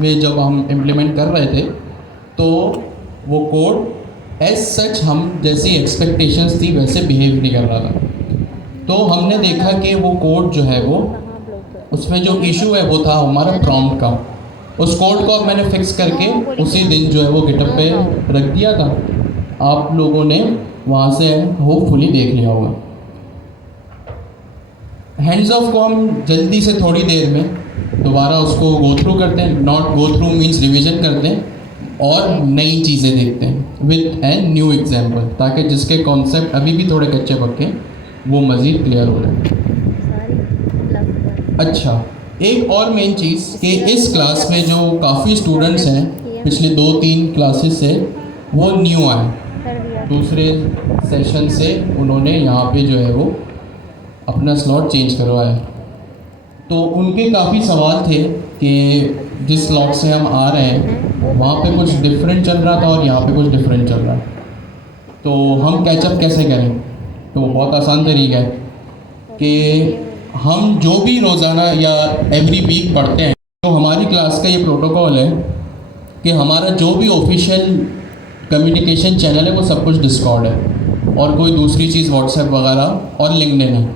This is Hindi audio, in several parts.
में जब हम इम्प्लीमेंट कर रहे थे, तो वो कोड एज सच हम जैसी एक्सपेक्टेशंस थी वैसे बिहेव नहीं कर रहा था। तो हमने देखा कि वो कोड जो है वो, उसमें जो इशू है वो था हमारा प्रॉम्प्ट का। उस कोड को अब मैंने फिक्स करके उसी दिन जो है वो गिटहब पे रख दिया था। आप लोगों ने वहाँ से होपफुली देख लिया होगा। हैंड्स ऑफ को हम जल्दी से थोड़ी देर में दोबारा उसको गो थ्रू करते हैं, not go through means revision करते हैं और नई चीज़ें देखते हैं विथ ए न्यू एग्जाम्पल, ताकि जिसके कॉन्सेप्ट अभी भी थोड़े कच्चे पक्के वो मज़ीद क्लियर हो जाए। अच्छा, एक और मेन चीज़ कि इस क्लास में जो काफ़ी स्टूडेंट्स हैं पिछले 2-3 क्लासेस से, वो न्यू आए। दूसरे सेशन से उन्होंने यहाँ पे जो है वो अपना स्लॉट चेंज करवाया। तो उनके काफ़ी सवाल थे कि जिस स्लॉट से हम आ रहे हैं वहाँ पे कुछ डिफरेंट चल रहा था और यहाँ पे कुछ डिफरेंट चल रहा है, तो हम कैचअप कैसे करें। तो बहुत आसान तरीका है कि हम जो भी रोज़ाना या एवरी वीक पढ़ते हैं, तो हमारी क्लास का ये प्रोटोकॉल है कि हमारा जो भी ऑफिशियल कम्युनिकेशन चैनल है वो सब कुछ डिस्कॉर्ड है, और कोई दूसरी चीज़ व्हाट्सएप वगैरह और लिंक्डइन है।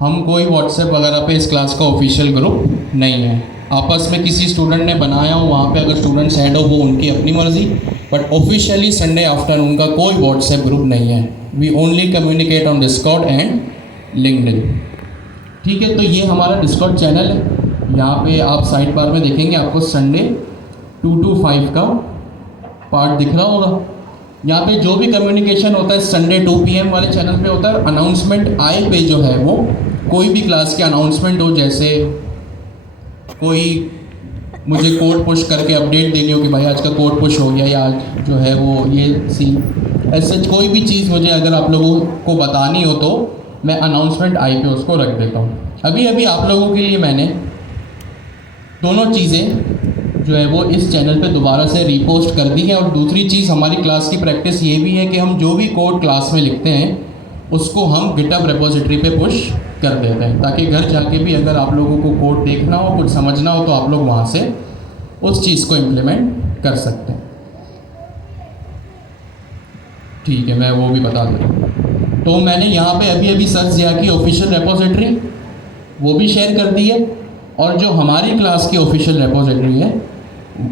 हम कोई व्हाट्सएप वगैरह पे इस क्लास का ऑफिशियल ग्रुप नहीं है। आपस में किसी स्टूडेंट ने बनाया हो, वहाँ पे अगर स्टूडेंट्स ऐड हो वो उनकी अपनी मर्ज़ी, बट ऑफिशियली संडे आफ्टरनून का कोई व्हाट्सएप ग्रुप नहीं है। We only communicate on Discord and LinkedIn. ठीक है, तो ये हमारा डिस्कॉर्ड चैनल है। यहाँ पे आप साइड बार में देखेंगे आपको संडे 2 to 5 का पार्ट दिख रहा होगा। यहाँ पे जो भी कम्युनिकेशन होता है संडे 2 PM वाले चैनल पे होता है। अनाउंसमेंट आई पे जो है वो कोई भी क्लास के अनाउंसमेंट हो, जैसे कोई मुझे कोड पुश करके अपडेट देनी हो कि भाई आज का कोड पुश हो गया, या आज जो है वो ये सीन, ऐसे कोई भी चीज़ मुझे अगर आप लोगों को बतानी हो तो मैं अनाउंसमेंट आई पे उसको रख देता हूँ। अभी अभी आप लोगों के लिए मैंने दोनों चीज़ें जो है वो इस चैनल पे दोबारा से रीपोस्ट कर दी है। और दूसरी चीज़, हमारी क्लास की प्रैक्टिस ये भी है कि हम जो भी कोड क्लास में लिखते हैं उसको हम गिटहब रेपोजिटरी पे पुश कर देते हैं, ताकि घर जाके भी अगर आप लोगों को कोड देखना हो, कुछ समझना हो, तो आप लोग वहाँ से उस चीज़ को इम्प्लीमेंट कर सकते हैं। ठीक है, मैं वो भी बता दूँ। तो मैंने यहाँ पे अभी अभी सर्च किया कि ऑफिशियल रेपोजिटरी वो भी शेयर कर दी है, और जो हमारी क्लास की ऑफिशियल रेपोजिटरी है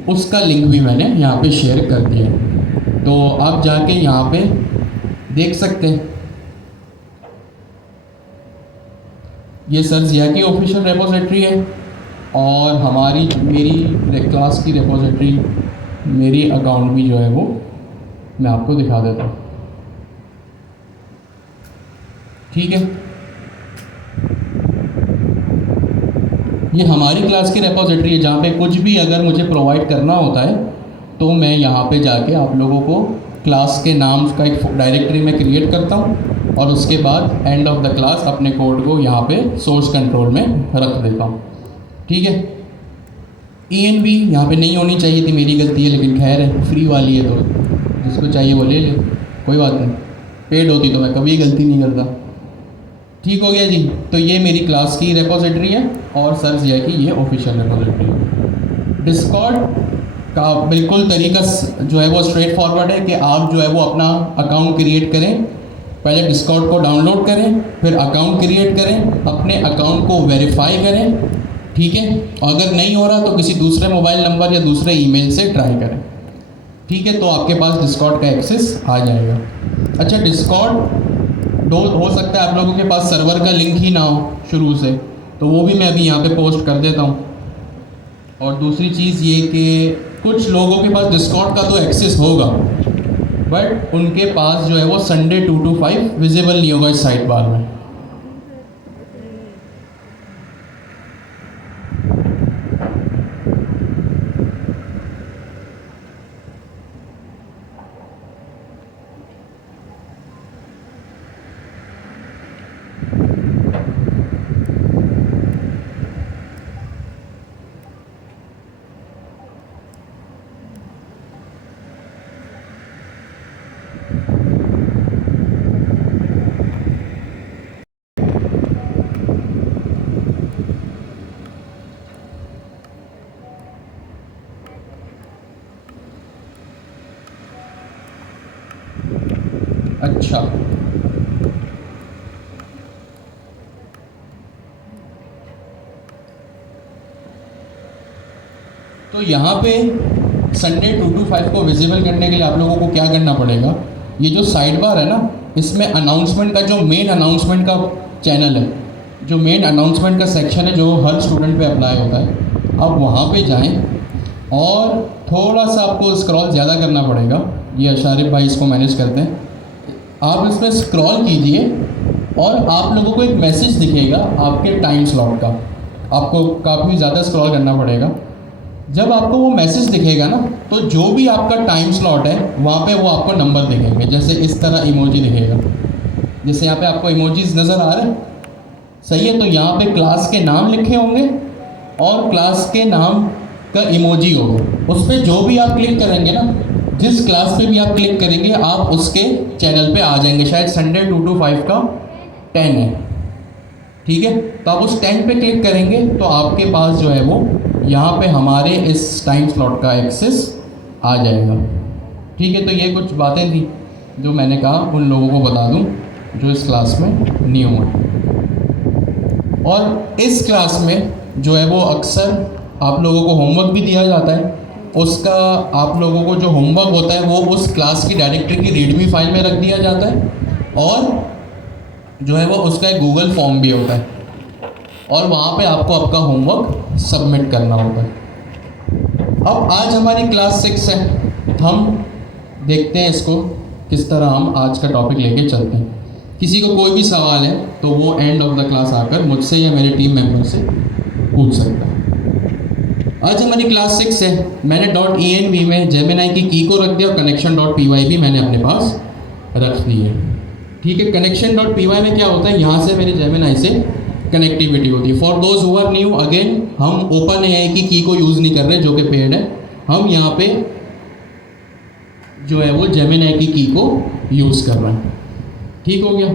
उसका लिंक भी मैंने यहाँ पे शेयर कर दिया है। तो आप जाके यहाँ पे देख सकते हैं। ये सर जिया की ऑफिशियल रेपोजिटरी है, और हमारी मेरी क्लास की रेपोजिटरी, मेरी अकाउंट भी जो है वो मैं आपको दिखा देता हूँ। ठीक है, ये हमारी क्लास की रेपोजिटरी है, जहाँ पे कुछ भी अगर मुझे प्रोवाइड करना होता है तो मैं यहाँ पे जाके आप लोगों को क्लास के नाम का एक डायरेक्टरी में क्रिएट करता हूँ, और उसके बाद एंड ऑफ द क्लास अपने कोड को यहाँ पे सोर्स कंट्रोल में रख देता हूँ। ठीक है, ENV यहाँ पे नहीं होनी चाहिए थी, मेरी गलती है, लेकिन खैर है, फ्री वाली है तो जिसको चाहिए वो ले ले, कोई बात नहीं। पेड होती तो मैं कभी गलती नहीं करता। ठीक हो गया जी। तो ये मेरी क्लास की रेपोजिटरी है, और सर जिया की ये ऑफिशियल रेपोजिटरी है। डिस्कॉर्ड का बिल्कुल तरीका जो है वो स्ट्रेट फॉरवर्ड है कि आप जो है वो अपना अकाउंट क्रिएट करें। पहले डिस्कॉर्ड को डाउनलोड करें, फिर अकाउंट क्रिएट करें, अपने अकाउंट को वेरीफाई करें। ठीक है, अगर नहीं हो रहा तो किसी दूसरे मोबाइल नंबर या दूसरे ईमेल से ट्राई करें। ठीक है, तो आपके पास डिस्कॉर्ड का एक्सेस आ जाएगा। अच्छा, डिस्कॉर्ड हो सकता है आप लोगों के पास सर्वर का लिंक ही ना हो शुरू से, तो वो भी मैं अभी यहाँ पे पोस्ट कर देता हूँ। और दूसरी चीज़ ये कि कुछ लोगों के पास डिस्कॉर्ड का तो एक्सेस होगा, बट उनके पास जो है वो संडे 2 to 5 विजिबल नहीं होगा इस साइड बार में। अच्छा, तो यहाँ पे संडे 2 to 5 को विजिबल करने के लिए आप लोगों को क्या करना पड़ेगा, ये जो साइड बार है ना, इसमें अनाउंसमेंट का जो मेन अनाउंसमेंट का चैनल है, जो मेन अनाउंसमेंट का सेक्शन है जो हर स्टूडेंट पे अप्लाई होता है, आप वहाँ पे जाएं और थोड़ा सा आपको स्क्रॉल ज़्यादा करना पड़ेगा। ये अशारिफ भाई इसको मैनेज करते हैं। आप इसमें स्क्रॉल कीजिए और आप लोगों को एक मैसेज दिखेगा आपके टाइम स्लॉट का। आपको काफ़ी ज़्यादा स्क्रॉल करना पड़ेगा। जब आपको वो मैसेज दिखेगा ना, तो जो भी आपका टाइम स्लॉट है वहाँ पे वो आपको नंबर दिखेंगे। जैसे इस तरह इमोजी दिखेगा, जैसे यहाँ पे आपको इमोजीज नज़र आ रहे हैं, सही है। तो यहाँ पे क्लास के नाम लिखे होंगे और क्लास के नाम का इमोजी होगा। उस पर जो भी आप क्लिक करेंगे ना, जिस क्लास पे भी आप क्लिक करेंगे, आप उसके चैनल पे आ जाएंगे। शायद संडे 2 to 5 का 10 है, ठीक है। तो आप उस 10 पे क्लिक करेंगे तो आपके पास जो है वो यहाँ पे हमारे इस टाइम स्लॉट का एक्सेस आ जाएगा, ठीक है। तो ये कुछ बातें थी जो मैंने कहा उन लोगों को बता दूं जो इस क्लास में न्यू है। और इस क्लास में जो है वो अक्सर आप लोगों को होमवर्क भी दिया जाता है। उसका आप लोगों को जो होमवर्क होता है वो उस क्लास की डायरेक्टरी की रीडमी फाइल में रख दिया जाता है, और जो है वो उसका एक गूगल फॉर्म भी होता है, और वहाँ पे आपको आपका होमवर्क सबमिट करना होता है। अब आज हमारी क्लास 6 है, हम देखते हैं इसको किस तरह हम आज का टॉपिक लेके चलते हैं। किसी को कोई भी सवाल है तो वो एंड ऑफ द क्लास आकर मुझसे या मेरे टीम मेंबर से पूछ सकता है। आज हमारी क्लास 6 है। मैंने .env में जेमिनी की की को रख दिया और connection.py भी मैंने अपने पास रख दी है, ठीक है। connection.py में क्या होता है, यहाँ से मेरी जेमिनी से कनेक्टिविटी होती है। For those who are new, again हम ओपन एआई की को यूज़ नहीं कर रहे जो कि पेड है। हम यहाँ पे जो है वो जेमिनी की को यूज़ कर रहे हैं, ठीक हो गया।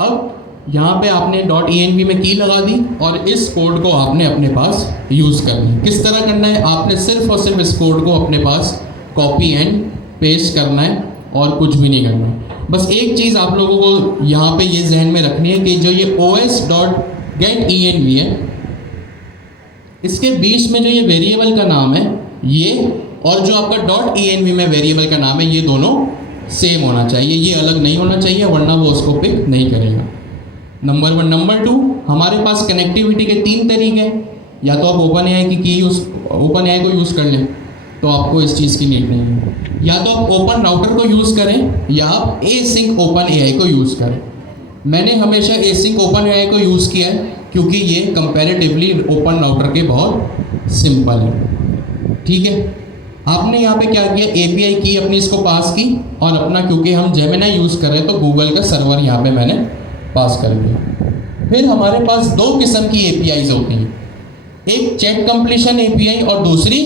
अब यहाँ पे आपने .env में की लगा दी और इस कोड को आपने अपने पास यूज़ करना है। किस तरह करना है, आपने सिर्फ और सिर्फ इस कोड को अपने पास कॉपी एंड पेस्ट करना है और कुछ भी नहीं करना है। बस एक चीज़ आप लोगों को यहाँ पे ये जहन में रखनी है कि जो ये os.getEnv है, इसके बीच में जो ये वेरिएबल का नाम है ये, और जो आपका .env में वेरिएबल का नाम है, ये दोनों सेम होना चाहिए, ये अलग नहीं होना चाहिए, वरना वो उसको पिक नहीं करेगा। नंबर 1। नंबर 2, हमारे पास कनेक्टिविटी के 3 तरीके हैं। या तो आप ओपन एआई को यूज़ कर लें, तो आपको इस चीज़ की नीड नहीं है। या तो आप ओपन राउटर को यूज़ करें या आप एसिंक ओपन एआई को यूज़ करें। मैंने हमेशा एसिंक ओपन एआई को यूज़ किया है क्योंकि ये कंपैरेटिवली ओपन राउटर के बहुत सिंपल है, ठीक है। आपने यहाँ पे क्या किया, एपीआई की अपनी इसको पास की और अपना, क्योंकि हम जेमिनी यूज़ कर रहे हैं तो गूगल का सर्वर यहाँ पे मैंने पास कर दिया। फिर हमारे पास 2 किस्म की एपीआईज होती हैं, एक चैट कंप्लीशन एपीआई और दूसरी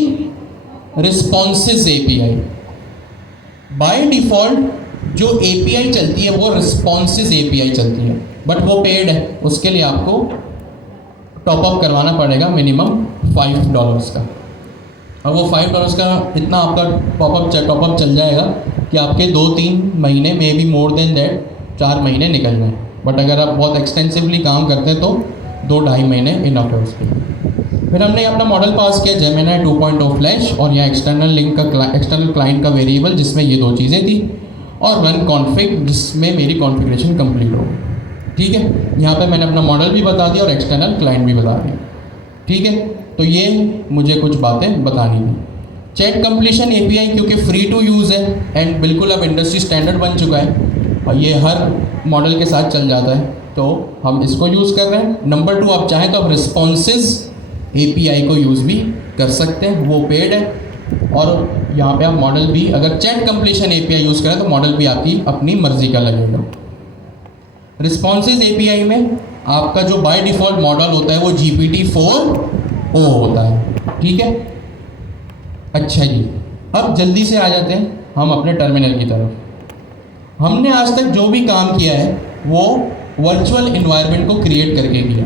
रिस्पॉन्सिव एपीआई। बाय डिफ़ॉल्ट जो एपीआई चलती है वो रिस्पॉन्सिव एपीआई चलती है, बट वो पेड है, उसके लिए आपको टॉप अप करवाना पड़ेगा मिनिमम $5 का। और वो $5 का इतना आपका टॉप अप चल जाएगा कि आपके 2-3 महीने में भी मोर देन दैट 4 महीने निकल जाए। बट अगर आप बहुत एक्सटेंसिवली काम करते हैं तो 2-2.5 महीने इनफ है उसके। फिर हमने अपना मॉडल पास किया जेमिनी 2.0 फ्लैश, और यहाँ एक्सटर्नल क्लाइंट का वेरिएबल जिसमें ये 2 चीज़ें थी, और रन कॉन्फ़िग जिसमें मेरी कॉन्फ़िगरेशन कंप्लीट हो गई, ठीक है। यहाँ पे मैंने अपना मॉडल भी बता दिया और एक्सटर्नल क्लाइंट भी बता दिया, ठीक है। तो ये मुझे कुछ बातें बतानी थी। चैट कंप्लीशन एपीआई क्योंकि फ्री टू यूज़ है एंड बिल्कुल अब इंडस्ट्री स्टैंडर्ड बन चुका है और ये हर मॉडल के साथ चल जाता है, तो हम इसको यूज़ कर रहे हैं। नंबर 2, आप चाहें तो आप रिस्पॉन्सिव एपीआई को यूज़ भी कर सकते हैं, वो पेड है। और यहाँ पे आप मॉडल भी, अगर चैट कंप्लीशन एपीआई यूज़ करें तो मॉडल भी आपकी अपनी मर्जी का लगेगा। रिस्पॉन्सिव एपीआई में आपका जो बाय डिफ़ॉल्ट मॉडल होता है वो GPT-4o होता है, ठीक है। अच्छा जी, अब जल्दी से आ जाते हैं हम अपने टर्मिनल की तरफ। हमने आज तक जो भी काम किया है वो वर्चुअल इन्वायरमेंट को क्रिएट करके किया,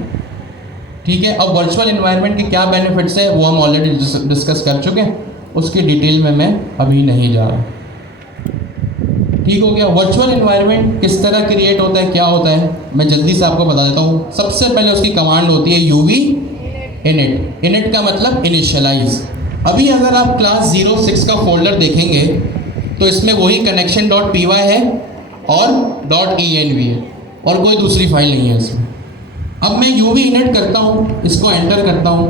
ठीक है। अब वर्चुअल इन्वायरमेंट के क्या बेनिफिट्स है वो हम ऑलरेडी डिस्कस कर चुके हैं, उसकी डिटेल में मैं अभी नहीं जा रहा। ठीक हो गया। वर्चुअल एनवायरनमेंट किस तरह क्रिएट होता है, क्या होता है, मैं जल्दी से आपको बता देता हूँ। सबसे पहले उसकी कमांड होती है यूवी इनिट। इनिट का मतलब इनिशियलाइज। अभी अगर आप क्लास 06 का फोल्डर देखेंगे तो इसमें वही कनेक्शन डॉट पी वाई है और डॉट ई एन वी है और कोई दूसरी फाइल नहीं है इसमें। अब मैं यूवी इनिट करता हूँ, इसको एंटर करता हूँ,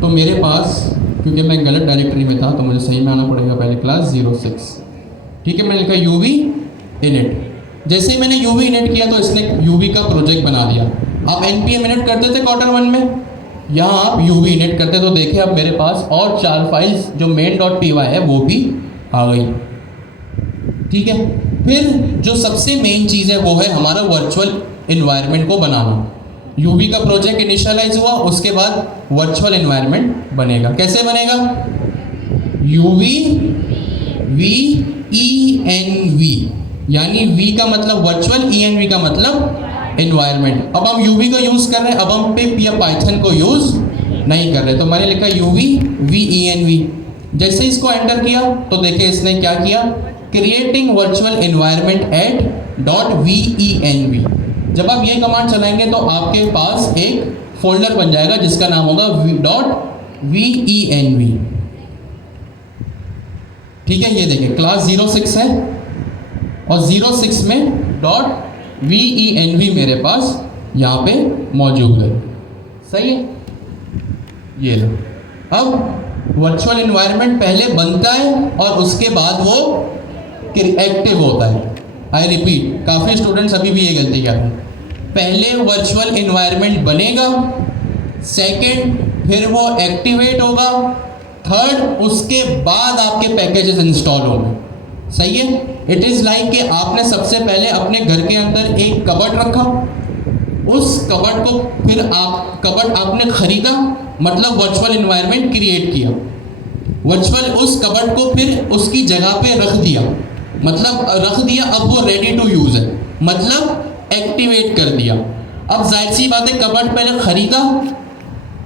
तो मेरे पास, क्योंकि मैं गलत डायरेक्टरी में था तो मुझे सही में आना पड़ेगा पहले क्लास 06। ठीक है, मैंने लिखा यूवी इनिट। जैसे ही मैंने यूवी इनिट किया तो इसने यूवी का प्रोजेक्ट बना दिया। आप एनपीएम इनिट करते थे क्वार्टर 1 में, यहाँ आप यूवी इनिट करते तो देखिए अब मेरे पास और 4 फाइल्स जो मेन डॉट पी वाई है वो भी आ गई। ठीक है, फिर जो सबसे मेन चीज़ है वो है हमारा वर्चुअल इन्वायरमेंट को बनाना। यूवी का प्रोजेक्ट इनिशियलाइज हुआ, उसके बाद वर्चुअल एनवायरनमेंट बनेगा। कैसे बनेगा? UV V E N V, यानी वी का मतलब वर्चुअल, ई एन वी का मतलब एनवायरनमेंट। अब हम यूवी को यूज कर रहे हैं, अब हम पिप या पाइथन को यूज नहीं कर रहे, तो मैंने लिखा UV V E N V. जैसे इसको एंटर किया तो देखिए इसने क्या किया, creating virtual environment at dot V E N V. जब आप ये कमांड चलाएंगे तो आपके पास एक फोल्डर बन जाएगा जिसका नाम होगा dot V E N V. ठीक है, ये देखिए क्लास 06 है और 06 में dot V E N V मेरे पास यहाँ पे मौजूद है। सही है, ये लो। अब वर्चुअल एनवायरनमेंट पहले बनता है और उसके बाद वो एक्टिव होता है। आई रिपीट, काफ़ी स्टूडेंट्स अभी भी ये गलती करते हैं। पहले वर्चुअल एनवायरनमेंट बनेगा, सेकंड फिर वो एक्टिवेट होगा, थर्ड उसके बाद आपके पैकेजेस इंस्टॉल होंगे। सही है, इट इज़ लाइक कि आपने सबसे पहले अपने घर के अंदर एक कबर्ड रखा, उस कबर्ड को फिर आप कबर्ड आपने खरीदा, मतलब वर्चुअल एनवायरनमेंट क्रिएट किया। वर्चुअल उस कबर्ड को फिर उसकी जगह पे रख दिया, मतलब रख दिया, अब वो रेडी टू यूज़ है, मतलब एक्टिवेट कर दिया। अब जाहिर सी बात है, कबर्ड पहले खरीदा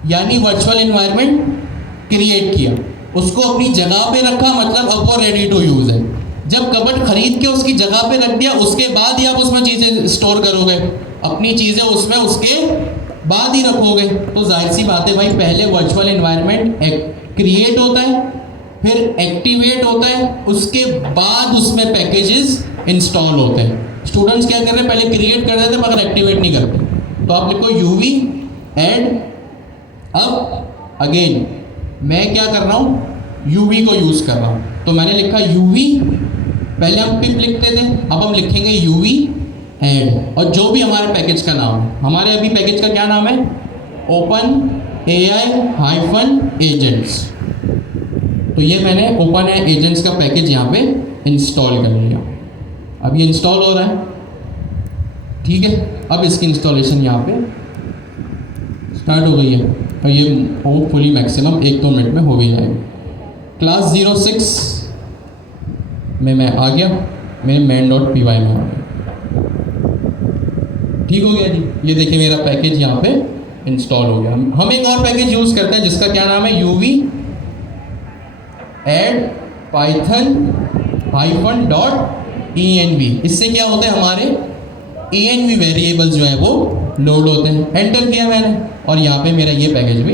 यानी वर्चुअल एनवायरनमेंट क्रिएट किया, उसको अपनी जगह पे रखा, मतलब अब वो रेडी टू यूज़ है। जब कबर्ड खरीद के उसकी जगह पे रख दिया, उसके बाद ही आप उसमें चीज़ें स्टोर करोगे, अपनी चीज़ें उसमें उसके बाद ही रखोगे। तो जाहिर सी बात है भाई, पहले वर्चुअल एनवायरनमेंट क्रिएट होता है, फिर एक्टिवेट होता है, उसके बाद उसमें पैकेजेस इंस्टॉल होते हैं। स्टूडेंट्स क्या कर रहे हैं, पहले क्रिएट कर देते हैं मगर एक्टिवेट नहीं करते। तो आप लिखो यूवी एड। अब अगेन मैं क्या कर रहा हूँ, यूवी को यूज़ कर रहा हूँ, तो मैंने लिखा यूवी, पहले हम पिप लिखते थे, अब हम लिखेंगे यूवी एड, और जो भी हमारे पैकेज का नाम है, हमारे अभी पैकेज का क्या नाम है, ओपन AI हाइफन एजेंट्स। तो ये मैंने ओपन AI एजेंट्स का पैकेज यहाँ पे इंस्टॉल कर लिया। अब ये इंस्टॉल हो रहा है, ठीक है। अब इसकी इंस्टॉलेशन यहाँ पे स्टार्ट हो गई है और ये होपफुली मैक्सिमम 1-2 मिनट में हो भी जाएगी। क्लास 06 में मैं आ गया, मेरे main.py में आ गया। ठीक हो गया जी, ये देखिए मेरा पैकेज यहाँ पे इंस्टॉल हो गया। हम एक और पैकेज यूज़ करते हैं जिसका क्या नाम है, UV add Python hyphen dot ENV। इससे क्या होता है, हमारे ENV वेरिएबल्स जो है वो लोड होते हैं। एंटर किया मैंने और यहाँ पे मेरा ये पैकेज भी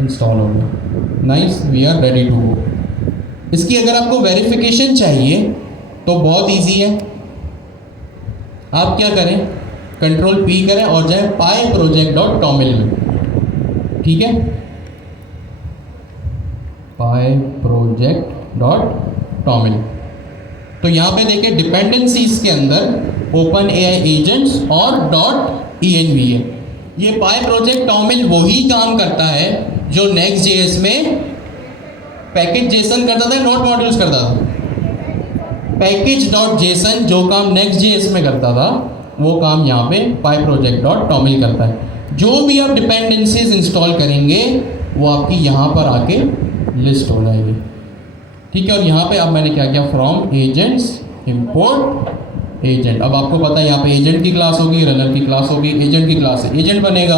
इंस्टॉल हो गया। Nice, we are ready to go. इसकी अगर आपको वेरिफिकेशन चाहिए तो बहुत इजी है। आप क्या करें, कंट्रोल P करें और जाए pyproject.toml में। ठीक है, pyproject.toml। तो यहाँ पे देखिए डिपेंडेंसीज के अंदर ओपन AI एजेंट्स और .env है। ये pyproject.toml वही काम करता है जो Next.js में पैकेज जेसन करता था, नोट मॉड्यूल्स करता था। पैकेज.json जो काम Next.js में करता था वो काम यहाँ पे pyproject.toml करता है। जो भी आप डिपेंडेंसीज इंस्टॉल करेंगे वो आपकी यहाँ पर आके लिस्ट हो जाएगी। ठीक है, और यहाँ पे अब मैंने क्या किया, फ्रॉम एजेंट्स इंपोर्ट एजेंट। अब आपको पता है यहाँ पे एजेंट की क्लास होगी, रनर की क्लास होगी। एजेंट की क्लास से एजेंट बनेगा,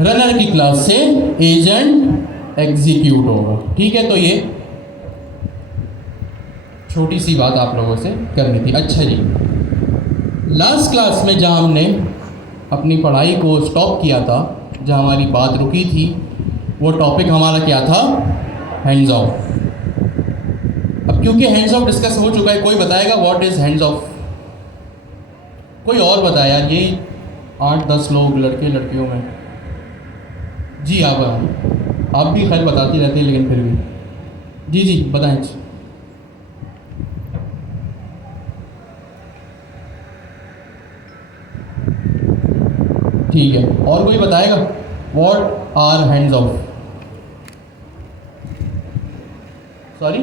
रनर की क्लास से एजेंट एग्जीक्यूट होगा। ठीक है, तो ये छोटी सी बात आप लोगों से करनी थी। अच्छा जी, लास्ट क्लास में जहाँ हमने अपनी पढ़ाई को स्टॉप किया था, जहाँ हमारी बात रुकी थी, वो टॉपिक हमारा क्या था? Hands of. अब क्योंकि हैंड्स ऑफ डिस्कस हो चुका है, कोई बताएगा व्हाट इज़ हैंड्स ऑफ? कोई और बताया यार, ये 8-10 लोग लड़के लड़कियों में। जी आप भी खैर बताती रहती है, लेकिन फिर भी जी बताएं। ठीक है, और कोई बताएगा what are hands off? Sorry,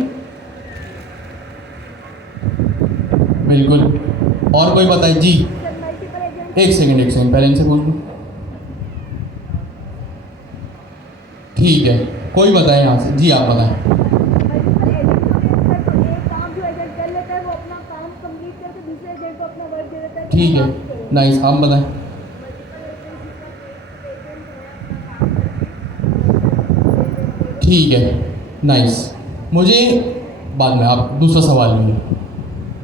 बिल्कुल, और कोई बताए जी? एक सेकंड पहले इनसे पूछ लूँ। ठीक है, कोई बताए यहाँ से? जी आप बताएं। ठीक है, नाइस, आप बताएं। ठीक है, नाइस। मुझे बाद में आप दूसरा सवाल लीजिए।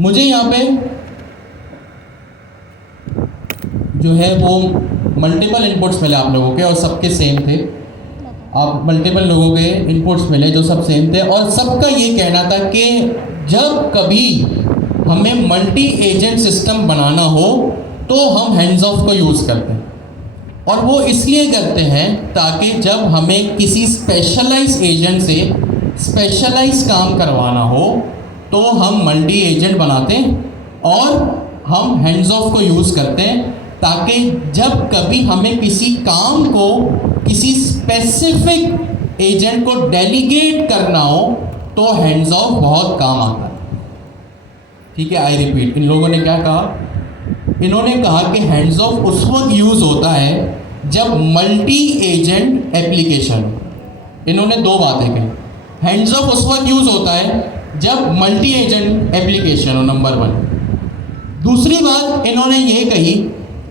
मुझे यहाँ पे जो है वो मल्टीपल इनपुट्स मिले आप लोगों के, और सबके सेम थे। आप मल्टीपल लोगों के इनपुट्स मिले जो सब सेम थे, और सबका ये कहना था कि जब कभी हमें मल्टी एजेंट सिस्टम बनाना हो तो हम हैंड्स ऑफ को यूज़ करते हैं। और वो इसलिए करते हैं ताकि जब हमें किसी स्पेशलाइज एजेंट से स्पेशलाइज काम करवाना हो तो हम मल्टी एजेंट बनाते हैं और हम हैंड्स ऑफ को यूज़ करते हैं, ताकि जब कभी हमें किसी काम को किसी स्पेसिफिक एजेंट को डेलीगेट करना हो तो हैंड्स ऑफ बहुत काम आता है। ठीक है, आई रिपीट, इन लोगों ने क्या कहा? इन्होंने कहा कि हैंड्स ऑफ उस वक्त यूज़ होता है जब मल्टी एजेंट एप्लीकेशन। इन्होंने दो बातें कही। हैंड्स ऑफ उस वक्त यूज़ होता है जब मल्टी एजेंट एप्लीकेशन हो, नंबर 1। दूसरी बात इन्होंने ये कही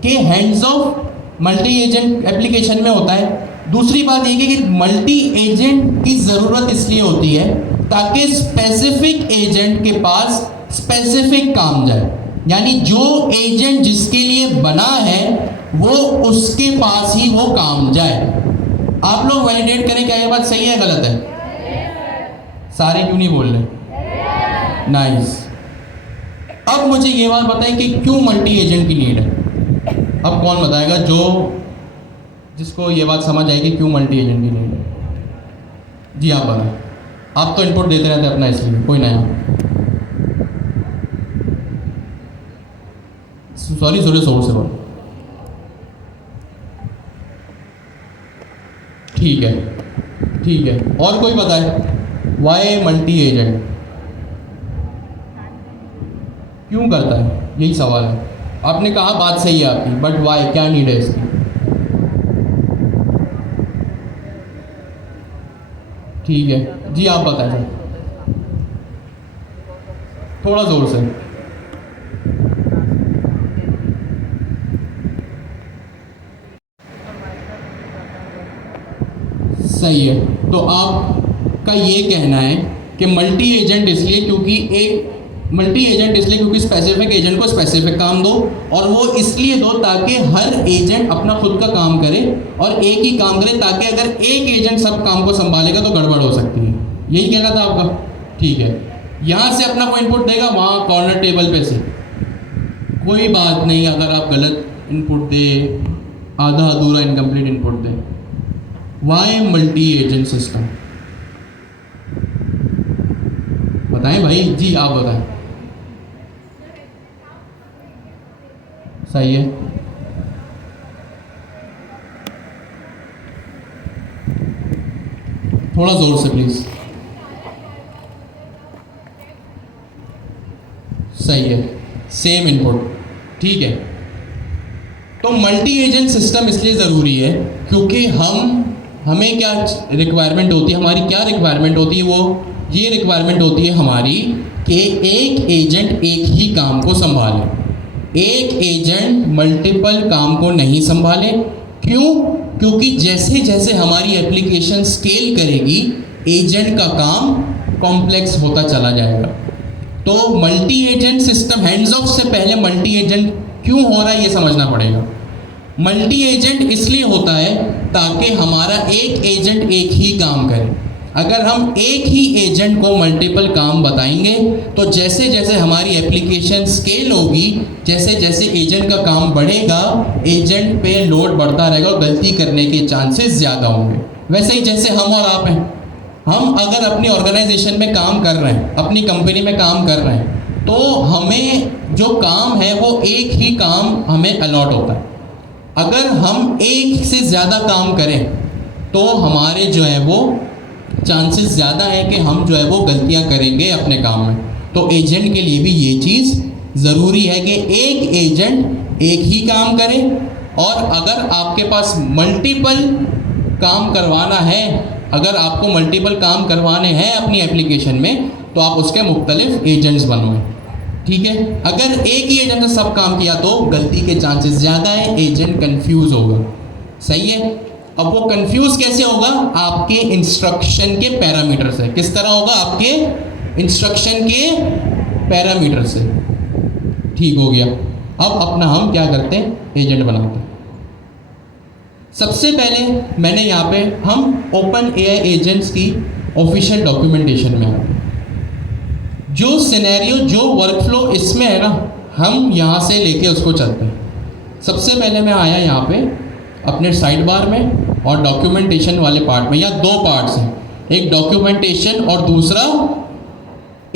कि hands of multi agent application में होता है। दूसरी बात ये कि मल्टी एजेंट की ज़रूरत इसलिए होती है ताकि स्पेसिफिक एजेंट के पास स्पेसिफिक काम जाए, यानी जो एजेंट जिसके लिए बना है वो उसके पास ही वो काम जाए। आप लोग वैलिडेट करें क्या ये बात सही है गलत है? सारे क्यों नहीं बोल रहे? नाइस। अब मुझे ये बात बताएं कि क्यों मल्टी एजेंट की नीड है। अब कौन बताएगा जिसको ये बात समझ आएगी क्यों मल्टी एजेंट की नीड है? जी आप बताएं। आप तो इनपुट देते रहते हैं अपना, इसलिए कोई नया। सॉरी, जोर से बोलो। ठीक है, और कोई बताए वाई मल्टी एजेंट क्यों करता है? यही सवाल है। आपने कहा बात सही है आपकी, बट वाई, क्या नीड है इसकी? ठीक है जी, आप बताएं थोड़ा जोर से। सही है, तो आपका ये कहना है कि मल्टी एजेंट इसलिए क्योंकि स्पेसिफिक एजेंट को स्पेसिफिक काम दो, और वो इसलिए दो ताकि हर एजेंट अपना खुद का काम करे और एक ही काम करे, ताकि अगर एक एजेंट सब काम को संभालेगा तो गड़बड़ हो सकती है। यही कहना था आपका? ठीक है, यहाँ से अपना कोई इनपुट देगा, वहाँ कॉर्नर टेबल पे से कोई बात नहीं। अगर आप गलत इनपुट दे, आधा अधूरा इनकम्प्लीट इनपुट दे, वाई मल्टी एजेंट सिस्टम बताएं भाई। जी आप बताएं। सही है, थोड़ा जोर से प्लीज। सही है, सेम इनपुट। ठीक है, तो मल्टी एजेंट सिस्टम इसलिए ज़रूरी है क्योंकि हमें क्या रिक्वायरमेंट होती है, हमारी क्या रिक्वायरमेंट होती है? वो ये रिक्वायरमेंट होती है हमारी कि एक एजेंट एक ही काम को संभाले, एक एजेंट मल्टीपल काम को नहीं संभाले। क्यों? क्योंकि जैसे जैसे हमारी एप्लीकेशन स्केल करेगी एजेंट का काम कॉम्प्लेक्स होता चला जाएगा। तो multi agent system, hands of से पहले मल्टी एजेंट क्यों हो रहा है ये समझना पड़ेगा। मल्टी एजेंट इसलिए होता है ताकि हमारा एक एजेंट एक ही काम करे। अगर हम एक ही एजेंट को मल्टीपल काम बताएंगे तो जैसे जैसे हमारी एप्लीकेशन स्केल होगी, जैसे जैसे एजेंट का काम बढ़ेगा, एजेंट पे लोड बढ़ता रहेगा और गलती करने के चांसेस ज़्यादा होंगे। वैसे ही जैसे हम और आप हैं, हम अगर अपनी ऑर्गेनाइजेशन में काम कर रहे हैं, अपनी कंपनी में काम कर रहे हैं, तो हमें जो काम है वो एक ही काम हमें अलॉट होता है। अगर हम एक से ज़्यादा काम करें तो हमारे जो है वो चांसेस ज़्यादा है कि हम जो है वो गलतियां करेंगे अपने काम में। तो एजेंट के लिए भी ये चीज़ ज़रूरी है कि एक एजेंट एक ही काम करे, और अगर आपके पास मल्टीपल काम करवाना है, अगर आपको मल्टीपल काम करवाने हैं अपनी एप्लीकेशन में, तो आप उसके मुख्तलिफ एजेंट्स बनवाएं। ठीक है, अगर एक ही एजेंट ने सब काम किया तो गलती के चांसेस ज़्यादा है, एजेंट कंफ्यूज होगा। सही है। अब वो कंफ्यूज कैसे होगा? आपके इंस्ट्रक्शन के पैरामीटर से। किस तरह होगा? आपके इंस्ट्रक्शन के पैरामीटर से। ठीक हो गया। अब अपना हम क्या करते हैं? एजेंट बनाते हैं। सबसे पहले मैंने यहाँ पे हम ओपन एआई एजेंट्स की ऑफिशियल डॉक्यूमेंटेशन में आए। जो सिनेरियो, जो वर्कफ्लो इसमें है ना, हम यहाँ से लेके उसको चलते हैं। सबसे पहले मैं आया यहाँ पे अपने साइड बार में और डॉक्यूमेंटेशन वाले पार्ट में। यहाँ दो पार्ट्स हैं, एक डॉक्यूमेंटेशन और दूसरा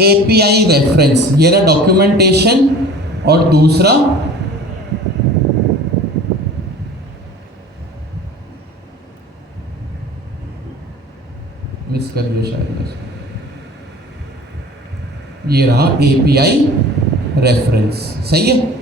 एपीआई रेफरेंस। ये रहा डॉक्यूमेंटेशन और दूसरा मिस कर दिया शायद, ये रहा एपीआई रेफरेंस। सही है।